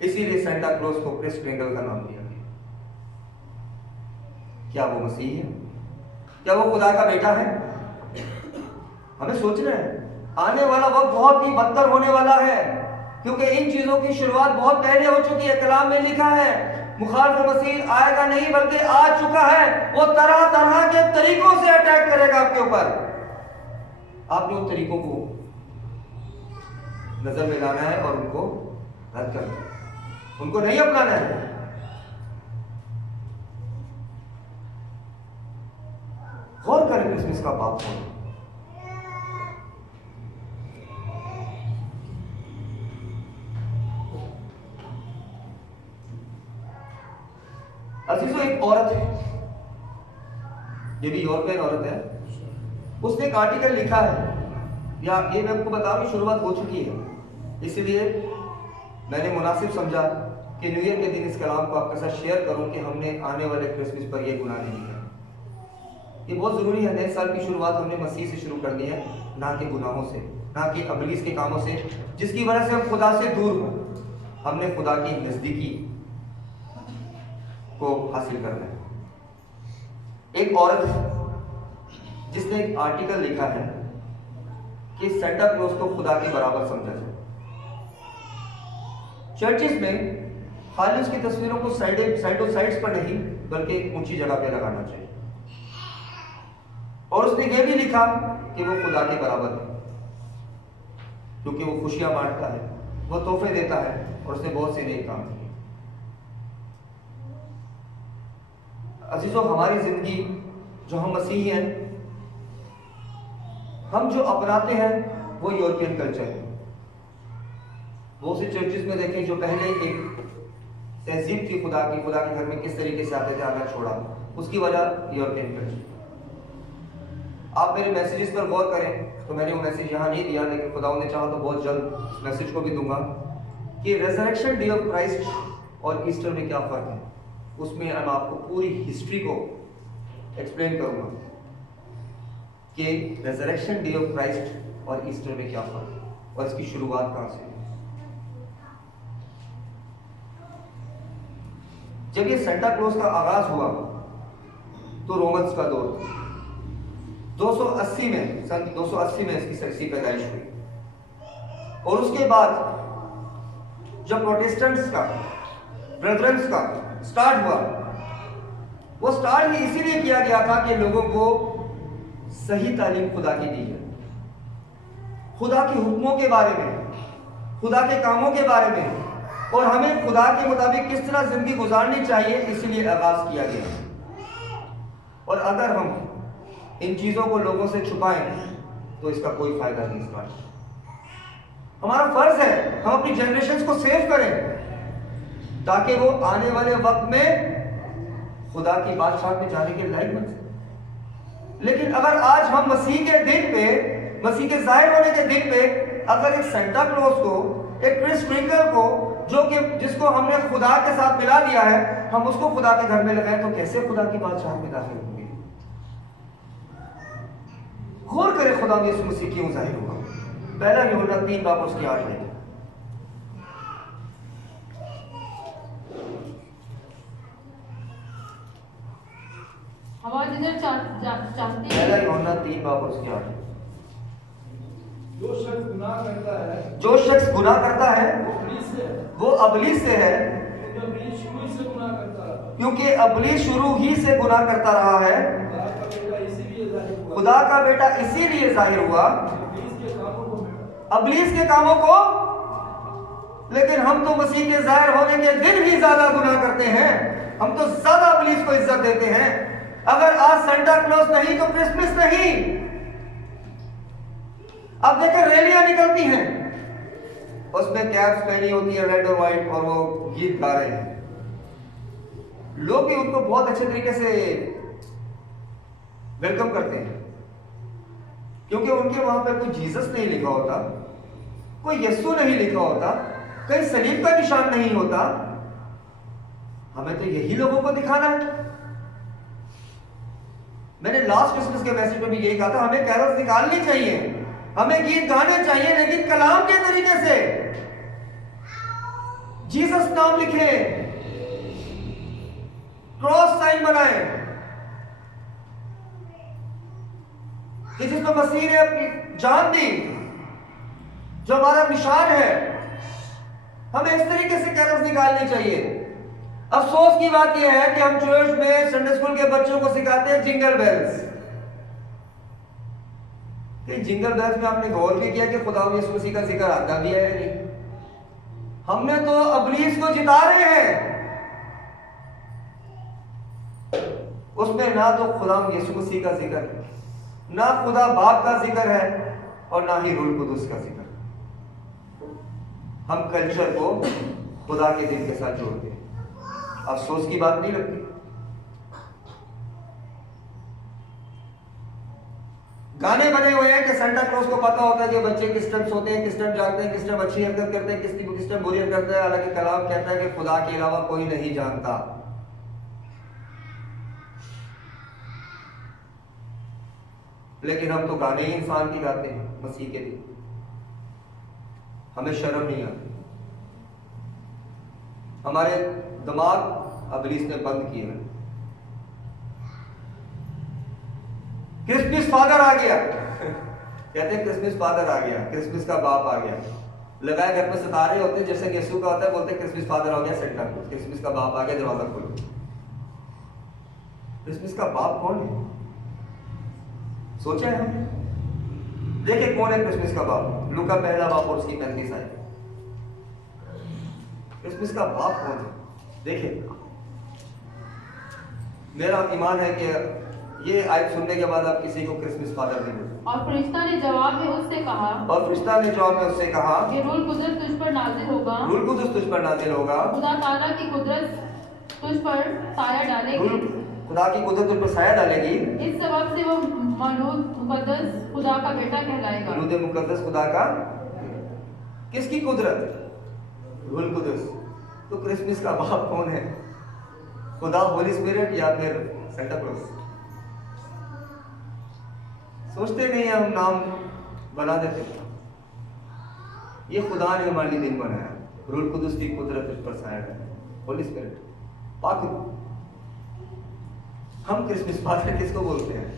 इसीलिए सेंटा क्लॉज को क्रिस स्प्रिंगल का नाम दिया गया। क्या वो मसीह है? क्या वो खुदा का बेटा है? हमें सोचना है। आने वाला वक्त बहुत ही बदतर होने वाला है, क्योंकि इन चीजों की शुरुआत बहुत पहले हो चुकी है। कलाम में लिखा है मुखालिफ मसीह आएगा नहीं बल्कि आ चुका है। वो तरह तरह के तरीकों से अटैक करेगा आपके ऊपर। आपने उन तरीकों को नजर में लाना है और उनको रद्द करना है, उनको नहीं अपनाना है। गौर करें क्रिसमस का पाप कौन? अजीजों, एक औरत है, ये भी यूरोपियन औरत है, उसने एक आर्टिकल लिखा है, या ये मैं आपको बता रहा हूं शुरुआत हो चुकी है, इसलिए मैंने मुनासिब समझा कि न्यू ईयर के दिन इस कलाम को आपके साथ शेयर करूं कि हमने आने वाले क्रिसमस पर यह गुनाह नहीं किया। ये बहुत ज़रूरी है। नए साल की शुरुआत हमने मसीह से शुरू कर दी है, ना कि गुनाहों से, ना कि अबलीस के कामों से, जिसकी वजह से हम खुदा से दूर हों। हमने खुदा की नज़दीकी को हासिल करना है। एक औरत है जिसने एक आर्टिकल लिखा है कि सेंटा क्लॉज को खुदा के बराबर समझा जाए। चर्चिस में खाली उसकी तस्वीरों को साइड्स पर नहीं बल्कि एक ऊंची जगह पे लगाना चाहिए। और उसने यह भी लिखा कि वो खुदा के बराबर है, क्योंकि वो खुशियां बांटता है, वो तोहफे देता है और उसने बहुत से नेक काम किए। अजीजों, हमारी जिंदगी जो हम मसीही हैं, हम जो अपनाते हैं वो यूरोपियन कल्चर है। वो से चर्चिस में देखें जो पहले एक तहजीब थी खुदा के घर में किस तरीके से आते थे, आना छोड़ा, उसकी वजह यूरोपियन कल्चर। आप मेरे मैसेजेस पर गौर करें तो मैंने वो मैसेज यहाँ नहीं दिया, लेकिन खुदा ने चाहा तो बहुत जल्द इस मैसेज को भी दूंगा कि रेजरेक्शन डे ऑफ क्राइस्ट और ईस्टर में क्या फ़र्क है। उसमें मैं आपको पूरी हिस्ट्री को एक्सप्लेन करूंगा कि रेजरेक्शन डे ऑफ क्राइस्ट और ईस्टर में क्या फ़र्क है और इसकी शुरुआत कहाँ से। जब ये सेंटा क्लॉज का आगाज हुआ तो रोमन्स का दौर 280 में, सन 280 में इसकी पैदाइश हुई। और उसके बाद जब प्रोटेस्टेंट्स का, ब्रदरन्स का स्टार्ट हुआ, वो स्टार्ट ही इसीलिए किया गया था कि लोगों को सही तालीम खुदा की दी है, खुदा के हुक्मों के बारे में, खुदा के कामों के बारे में, और हमें खुदा के मुताबिक किस तरह जिंदगी गुजारनी चाहिए, इसीलिए आगाज किया गया। और अगर हम इन चीजों को लोगों से छुपाएं तो इसका कोई फायदा नहीं। इसका हमारा फर्ज है हम अपनी जनरेशंस को सेव करें ताकि वो आने वाले वक्त में खुदा की बादशाह में जाने के लायक बन सके। लेकिन अगर आज हम मसीह के दिन पे, मसीह के जाहिर होने के दिन पे, अगर एक सेंटा क्लॉज को, एक क्रिस ट्विंकल को, जो कि जिसको हमने खुदा के साथ मिला दिया है, हम उसको खुदा के घर में लगाए तो कैसे खुदा की बादशाह में दाखिल होंगे? गौर करें खुदा में यीशु मसीह क्यों जाहिर हुआ। पहला यूहन्ना 3 बाब उसकी 8 है। पहला यूहन्ना 3 बाब उसकी 8 है। जो शख्स गुनाह करता है, जो शख्स गुनाह करता है वो अबलीस से है, क्योंकि अबलीस शुरू ही से गुनाह करता रहा है। खुदा का बेटा इसीलिए जाहिर हुआ अबलीस के कामों को। लेकिन हम तो मसीह के जाहिर होने के दिन ही ज्यादा गुनाह करते हैं, हम तो ज्यादा अबलीस को इज्जत देते हैं। अगर आज सेंटा क्लॉज नहीं तो क्रिसमस नहीं। अब देखिए रैलियां निकलती हैं, उसमें कैप्स पहनी होती है रेड और व्हाइट, और वो गीत गा रहे हैं। लोग भी उनको बहुत अच्छे तरीके से वेलकम करते हैं, क्योंकि उनके वहां पर कोई जीसस नहीं लिखा होता, कोई यीशु नहीं लिखा होता, कहीं सलीब का निशान नहीं होता। हमें तो यही लोगों को दिखाना है। मैंने लास्ट क्रिसमस के मैसेज में भी यही कहा था, हमें कैरल्स निकालनी चाहिए, हमें गीत गाने चाहिए, लेकिन कलाम के तरीके से। जीसस नाम लिखे, क्रॉस साइन बनाए, कि जिसमें मसीह ने अपनी जान दी, जो हमारा निशान है, हमें इस तरीके से कैरल्स निकालनी चाहिए। अफसोस की बात यह है कि हम चर्च में संडे स्कूल के बच्चों को सिखाते हैं जिंगल बेल्स। कि जिंगल बेल्स में आपने गौर भी किया कि खुदा यीशु मसीह का जिक्र आता भी है या नहीं? हमने तो अबलीस को जिता रहे हैं। उसमें ना तो खुदा यीशु मसीह का जिक्र है, ना खुदा बाप का जिक्र है, और ना ही रूह कुदुस का जिक्र। हम कल्चर को खुदा के दिन के साथ जोड़ते हैं। अफसोस की बात नहीं लगती? गाने बने हुए हैं कि सेंटा क्लॉज को पता होता है कि बच्चे किस टाइम सोते हैं, किस टाइम जागते हैं, किस टाइम अच्छी हरकत करते हैं, किस टाइम बुरी हरकत करते हैं। हालांकि कलाम कहता है कि खुदा के अलावा कोई नहीं जानता। लेकिन हम तो गाने ही इंसान की गाते हैं मसीह के लिए। हमें शर्म नहीं आती। हमारे दिमाग अबलीस ने बंद किए हैं। क्रिसमस फादर आ गया कहते हैं क्रिसमस फादर आ गया, क्रिसमस का बाप आ गया। लगाए घर पे सितारे होते हैं, जैसे यीशु का होता है, बोलते हैं क्रिसमस फादर आ गया, सेंटा क्लॉज। क्रिसमस का बाप आ गया, दरवाजा खोलो। क्रिसमस का बाप कौन है? सोचा है हमने? देखिए कौन है क्रिसमस का बाप। लूका पहला बाप और उसकी 35 आयत। क्रिसमस का बाप कौन है? देखिए, मेरा ईमान है कि ये आयत सुनने के बाद आप किसी को क्रिसमस फादर नहीं बोलते। और फरिश्ता ने जवाब में उससे कहा, कि रूह कुदरत तुझ पर नाजिल होगा, रूह कुदस तुझ पर नाजिल होगा, खुदा ताला की कुदरत तुझ पर साया डालेगी, खुदा की कुदरत तुझ पर साया डालेगी। इस सबब से वो मौलूद मुकद्दस खुदा का बेटा कहलाएगा। मौलूद मुकद्दस खुदा का। किसकी कुदरत? रूह कुदस। तो क्रिसमस का बाप कौन है? खुदा, होली स्पिरिट, या फिर सेंटा क्लॉज? सोचते नहीं है हम, नाम बना देते हैं। ये खुदा ने हमारे लिए दिन बनाया। रूह कुदस की कुदरत उस पर साया है, होली स्पिरिट, पाक। हम क्रिसमस फादर किसको बोलते हैं?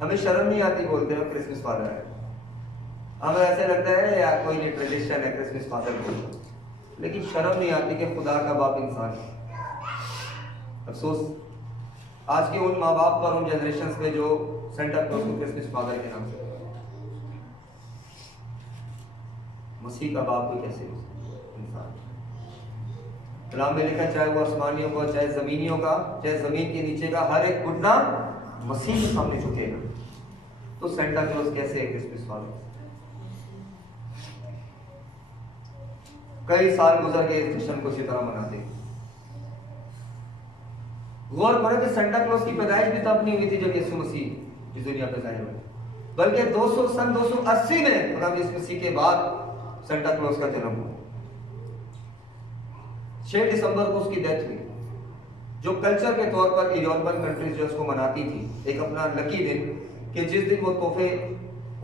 हमें शर्म नहीं आती बोलते हैं क्रिसमस फादर है। हमें ऐसे लगता है यार कोई नहीं, ट्रेडिशन है क्रिसमस फादर बोलते, लेकिन शर्म नहीं आती कि खुदा का बाप इंसान है। अफसोस आज के उन माँ बाप पर, उन जनरेशन पे जो सेंटा क्लॉज को क्रिसमस फादर के नाम से। मसीह का बाप भी कैसे हो इंसान? कलाम में लिखा, चाहे वो आसमानियों का, चाहे जमीनियों का, चाहे जमीन के नीचे का, हर एक घुटना मसीह के सामने झुकेगा। तो सेंटा क्लॉज कैसे है क्रिसमस फादर? कई साल गुजर गए इस जश्न को इसी तरह मनाते। गौर करें कि सेंटा क्लॉज की पैदाइश भी तब नहीं हुई थी जब यीशु मसीह इस दुनिया पर जाहिर हुए, बल्कि 280 में खुदा यीशु मसीह के बाद सेंटा क्लॉज का जन्म हुआ। 6 दिसंबर को उसकी डेथ हुई। जो कल्चर के तौर पर यूरोपियन कंट्रीज जो उसको मनाती थी, एक अपना लकी दिन, कि जिस दिन वो तोहफे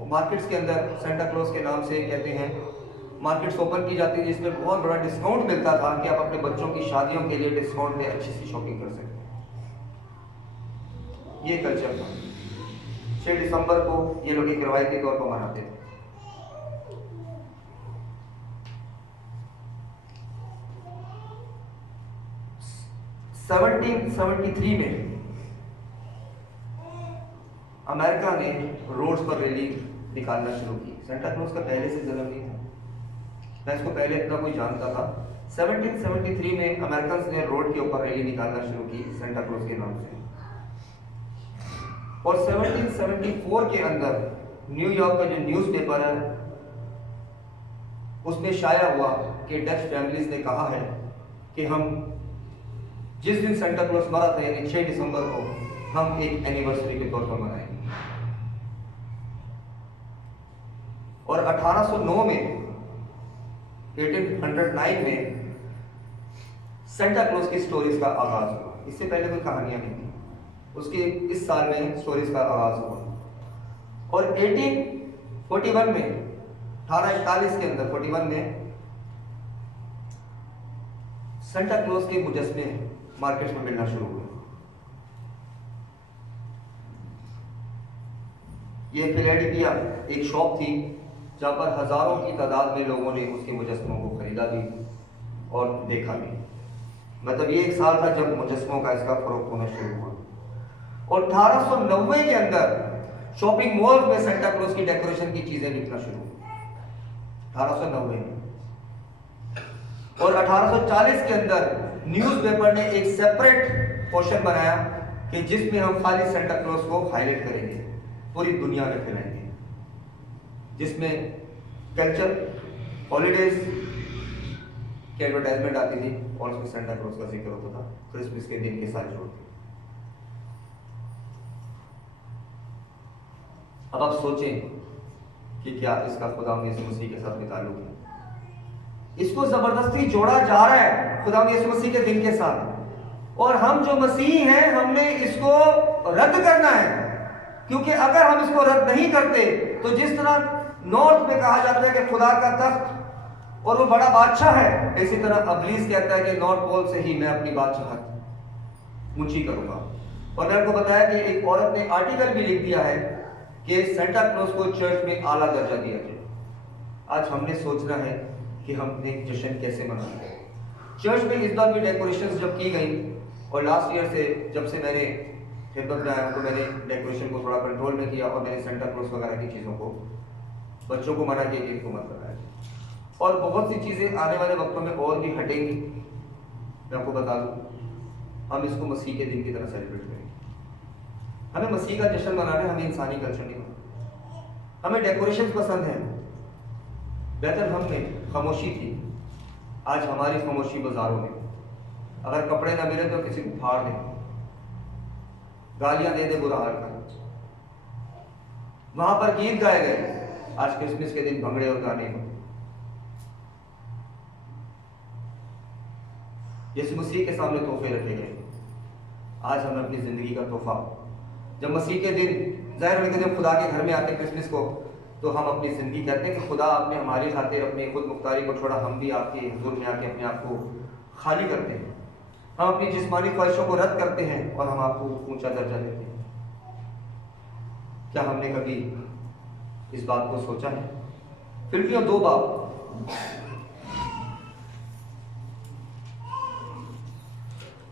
मार्केट्स के अंदर सेंटा क्लॉज के नाम से कहते हैं मार्केट्स ओपन की जाती थी, जिसमें बहुत बड़ा डिस्काउंट मिलता था कि आप अपने बच्चों की शादियों के लिए डिस्काउंट में अच्छी सी शॉपिंग कर सकते। ये कल्चर था। 6 दिसंबर को ये लोग एक रवायती तौर पर मनाते थे। सेवनटीन 73 में अमेरिका ने रोड्स पर रैली निकालना शुरू की। सेंटा क्लॉज का पहले से जन्म नहीं था, मैं इसको पहले इतना कोई जानता था। 1773 में अमेरिकन ने रोड के ऊपर रैली निकालना शुरू की सेंटा क्लॉज के नाम से। और 1774 के अंदर न्यूयॉर्क का जो न्यूज़पेपर है उसमें शाया हुआ कि डच फैमिलीज ने कहा है कि हम जिस दिन सेंटा क्लॉज मरा था, यानी 6 दिसंबर को, हम एक एनिवर्सरी के तौर पर मनाएंगे। और 1809 में 1809 में सेंटा क्लॉज की स्टोरीज का आगाज हुआ। इससे पहले कोई कहानियां नहीं थी, उसके इस साल में स्टोरीज का आगाज हुआ। और 1841 में 1841 के अंदर 41 में सेंटा क्लॉज के मुजस्मे मार्केट्स में मिलना शुरू हुए। ये फिलाडेल्फिया एक शॉप थी जहाँ पर हज़ारों की तादाद में लोगों ने उसके मुजस्समों को खरीदा भी और देखा भी। मतलब ये एक साल था जब मुजस्समों का इसका फरोख्त होना शुरू हुआ। और 1890 के अंदर शॉपिंग मॉल में सेंटा क्लॉज की डेकोरेशन की चीजें बिकना शुरू हुई 1890 में। और 1840 के अंदर न्यूज़पेपर ने एक सेपरेट पोर्शन बनाया कि जिसमें हम खाली सेंटा क्लॉज को हाईलाइट करेंगे, पूरी दुनिया में फैलाएंगे, जिसमें कल्चर हॉलीडेज की एडवर्टाइजमेंट आती थी और उसमें सेंटा क्लॉज का जिक्र होता था, क्रिसमस के दिन के साथ जोड़ते। अब आप सोचें कि क्या इसका खुदा यीशु मसीह के साथ में ताल्लुक है? इसको जबरदस्ती जोड़ा जा रहा है खुदा यीशु मसीह के दिन के साथ, और हम जो मसीह हैं हमने इसको रद्द करना है। क्योंकि अगर हम इसको रद्द नहीं करते तो जिस तरह नॉर्थ में कहा जाता है कि खुदा का तख्त और वो बड़ा बादशाह है, इसी तरह अबलीस कहता है कि नॉर्थ पोल से ही मैं अपनी बादशाहत ऊंची करूंगा। और मैंने आपको बताया कि एक औरत ने आर्टिकल भी लिख दिया है कि सेंटा क्लॉज को चर्च में आला दर्जा दिया जाए। आज हमने सोचना है कि हमने जश्न कैसे मनाएं। चर्च में इस बार भी डेकोरेशंस जब की गई, और लास्ट ईयर से जब से मैंने खिदमत में आया तो मैंने डेकोरेशन को थोड़ा कंट्रोल में किया और मैंने सेंटा क्लॉज वगैरह की चीज़ों को बच्चों को मना किया कि इनको मत बनाया। और बहुत सी चीज़ें आने वाले वक्तों में और भी हटेंगी। मैं आपको बता दूँ, हम इसको मसीह के दिन की तरह सेलिब्रेट करेंगे। हमें मसीह का जश्न मनाना है, हमें इंसानी कल्चर नहीं मनाना। हमें डेकोरेशन पसंद है, बेहतर हमने खामोशी थी। आज हमारी खामोशी बाजारों में, अगर कपड़े ना मिले तो किसी को फाड़ दे, गालियां दे दे, बुरा हाल कर। वहां पर गीत गाए गए, आज क्रिसमस के दिन भंगड़े और गाने हो। यीशु मसीह के सामने तोहफे रखे गए। आज हमें अपनी जिंदगी का तोहफा, जब मसीह के दिन ज़ाहिर होने के दिन खुदा के घर में आते हैं क्रिसमस को, तो हम अपनी ज़िंदगी कहते हैं कि खुदा आपने हमारी खातिर अपनी खुद मुख्तारी को छोड़ा, हम भी आपके हुजूर में आके अपने आप को खाली करते हैं। हम अपनी जिस्मानी ख्वाहिशों को रद्द करते हैं और हम आपको ऊंचा दर्जा देते हैं। क्या हमने कभी इस बात को सोचा है? फिलिपियों 2 बाब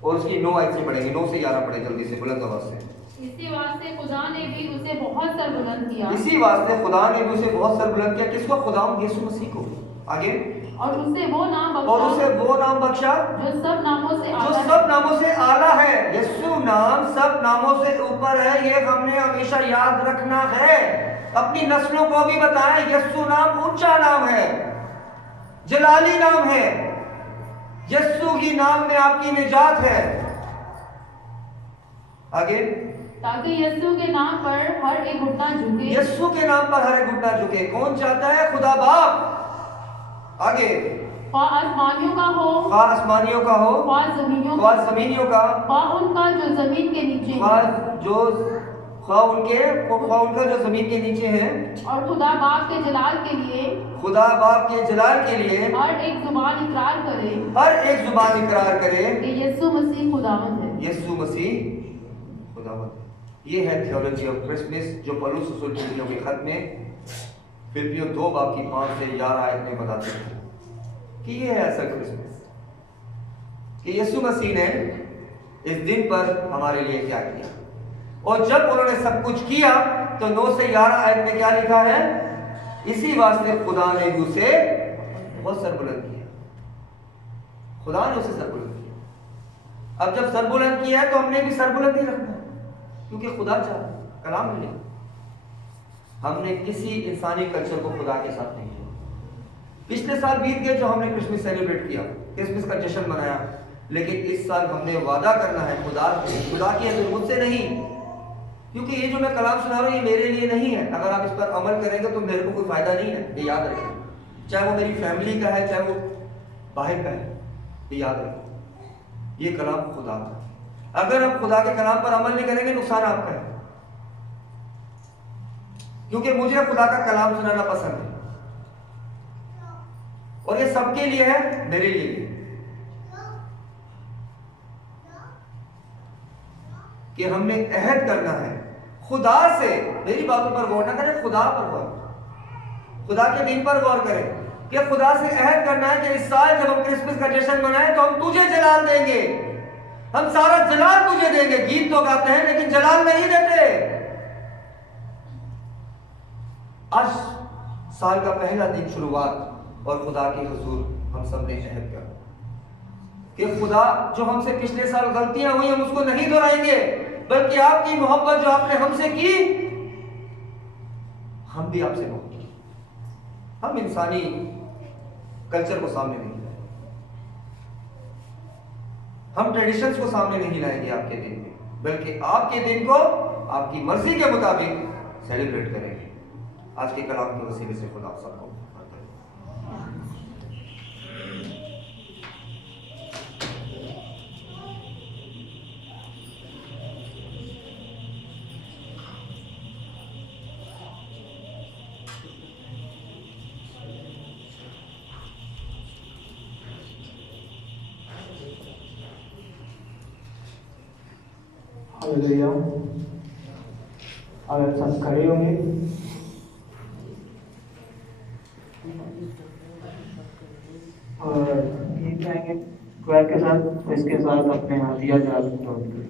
और उसकी 9 आयत से पढ़ेंगे, 9 से 11 पढ़े जल्दी से, बुलंद आवाज से। इसी वास्ते खुदा ने भी उसे बहुत सरबुलंद किया। इसी वास्ते खुदा ने भी उसे बहुत सरबुलंद किया। किसको? खुदा यीशु मसीह को। आगे, और उसे वो नाम बख्शा जो सब नामों से आला है। यीशु नाम सब नामों से ऊपर है, ये हमने हमेशा याद रखना है। अपनी नस्लों को भी बताएं, यीशु नाम ऊंचा नाम है, जलाली नाम है। यीशु ही नाम में आपकी निजात है। आगे, ताकि यीशु के नाम पर हर एक घुटना झुके। यीशु के नाम पर हर एक घुटना झुके। कौन चाहता है? खुदा बाप। आगे, आसमानियों का हो, आसमानियों का हो, जमीनियों का, उनका जो जमीन के नीचे, उनका जो जमीन के नीचे है। और खुदा बाप के जलाल के लिए हर एक जुबान इकरार करे कि यीशु मसीह खुदावंद है। यीशु मसीह खुदावंद है। ये है थियोलॉजी ऑफ क्रिसमस, जो पौलुस रसूल फिलिपियों के खत में फिलिपियों 2 बाब की 5 से 11 आयत में बताते हैं कि ये है असल क्रिसमस, कि यीशु मसीह ने इस दिन पर हमारे लिए क्या किया। और जब उन्होंने सब कुछ किया तो 9 से 11 आयत में क्या लिखा है? इसी वास्ते खुदा ने उसे बहुत सरबुलंद किया। खुदा ने उसे सरबुलंद किया। अब जब सरबुलंद किया है तो हमने भी सरबुलंद ही रखना है, क्योंकि खुदा चाहता है, कलाम में नहीं। हमने किसी इंसानी कल्चर को खुदा के साथ नहीं किया। पिछले साल बीत गए जो हमने क्रिसमस सेलिब्रेट किया, क्रिसमस का जश्न मनाया, लेकिन इस साल हमने वादा करना है खुदा की है, मुझसे नहीं। क्योंकि ये जो मैं कलाम सुना रहा हूँ ये मेरे लिए नहीं है। अगर आप इस पर अमल करेंगे तो मेरे को कोई फायदा नहीं है, ये याद रखें। चाहे वो मेरी फैमिली का है, चाहे वो बाहर का है, ये याद रखें। ये कलाम खुदा का। अगर आप खुदा के कलाम पर अमल नहीं करेंगे, नुकसान आपका है। क्योंकि मुझे खुदा का कलाम सुनाना पसंद है, और ये सबके लिए है, मेरे लिए कि हमने अहद करना है खुदा से, मेरी बातों पर गौर ना करें, खुदा पर गौर, खुदा के दिन पर गौर करें कि खुदा से अहद करना है कि इस साल जब हम क्रिसमस का जश्न मनाएं तो हम तुझे जलाल देंगे, हम सारा जलाल तुझे देंगे। गीत तो गाते हैं लेकिन जलाल नहीं देते। आज साल का पहला दिन शुरुआत और खुदा के हुजूर हम सब ने अहद किया कि खुदा जो हमसे पिछले साल गलतियां हुई हम उसको नहीं दोहराएंगे, बल्कि आपकी मोहब्बत जो आपने हमसे की हम भी आपसे मोहब्बत, हम इंसानी कल्चर को सामने नहीं लाएंगे, हम ट्रेडिशंस को सामने नहीं लाएंगे आपके दिन में, बल्कि आपके दिन को आपकी मर्जी के मुताबिक सेलिब्रेट करेंगे। आज के कलाम के वसीले से खुदा सबको हालेलुया। अगर सब खड़े होंगे और गीत गाएंगे क्वायर के साथ, इसके साथ अपने हाथिया जा सकते हैं।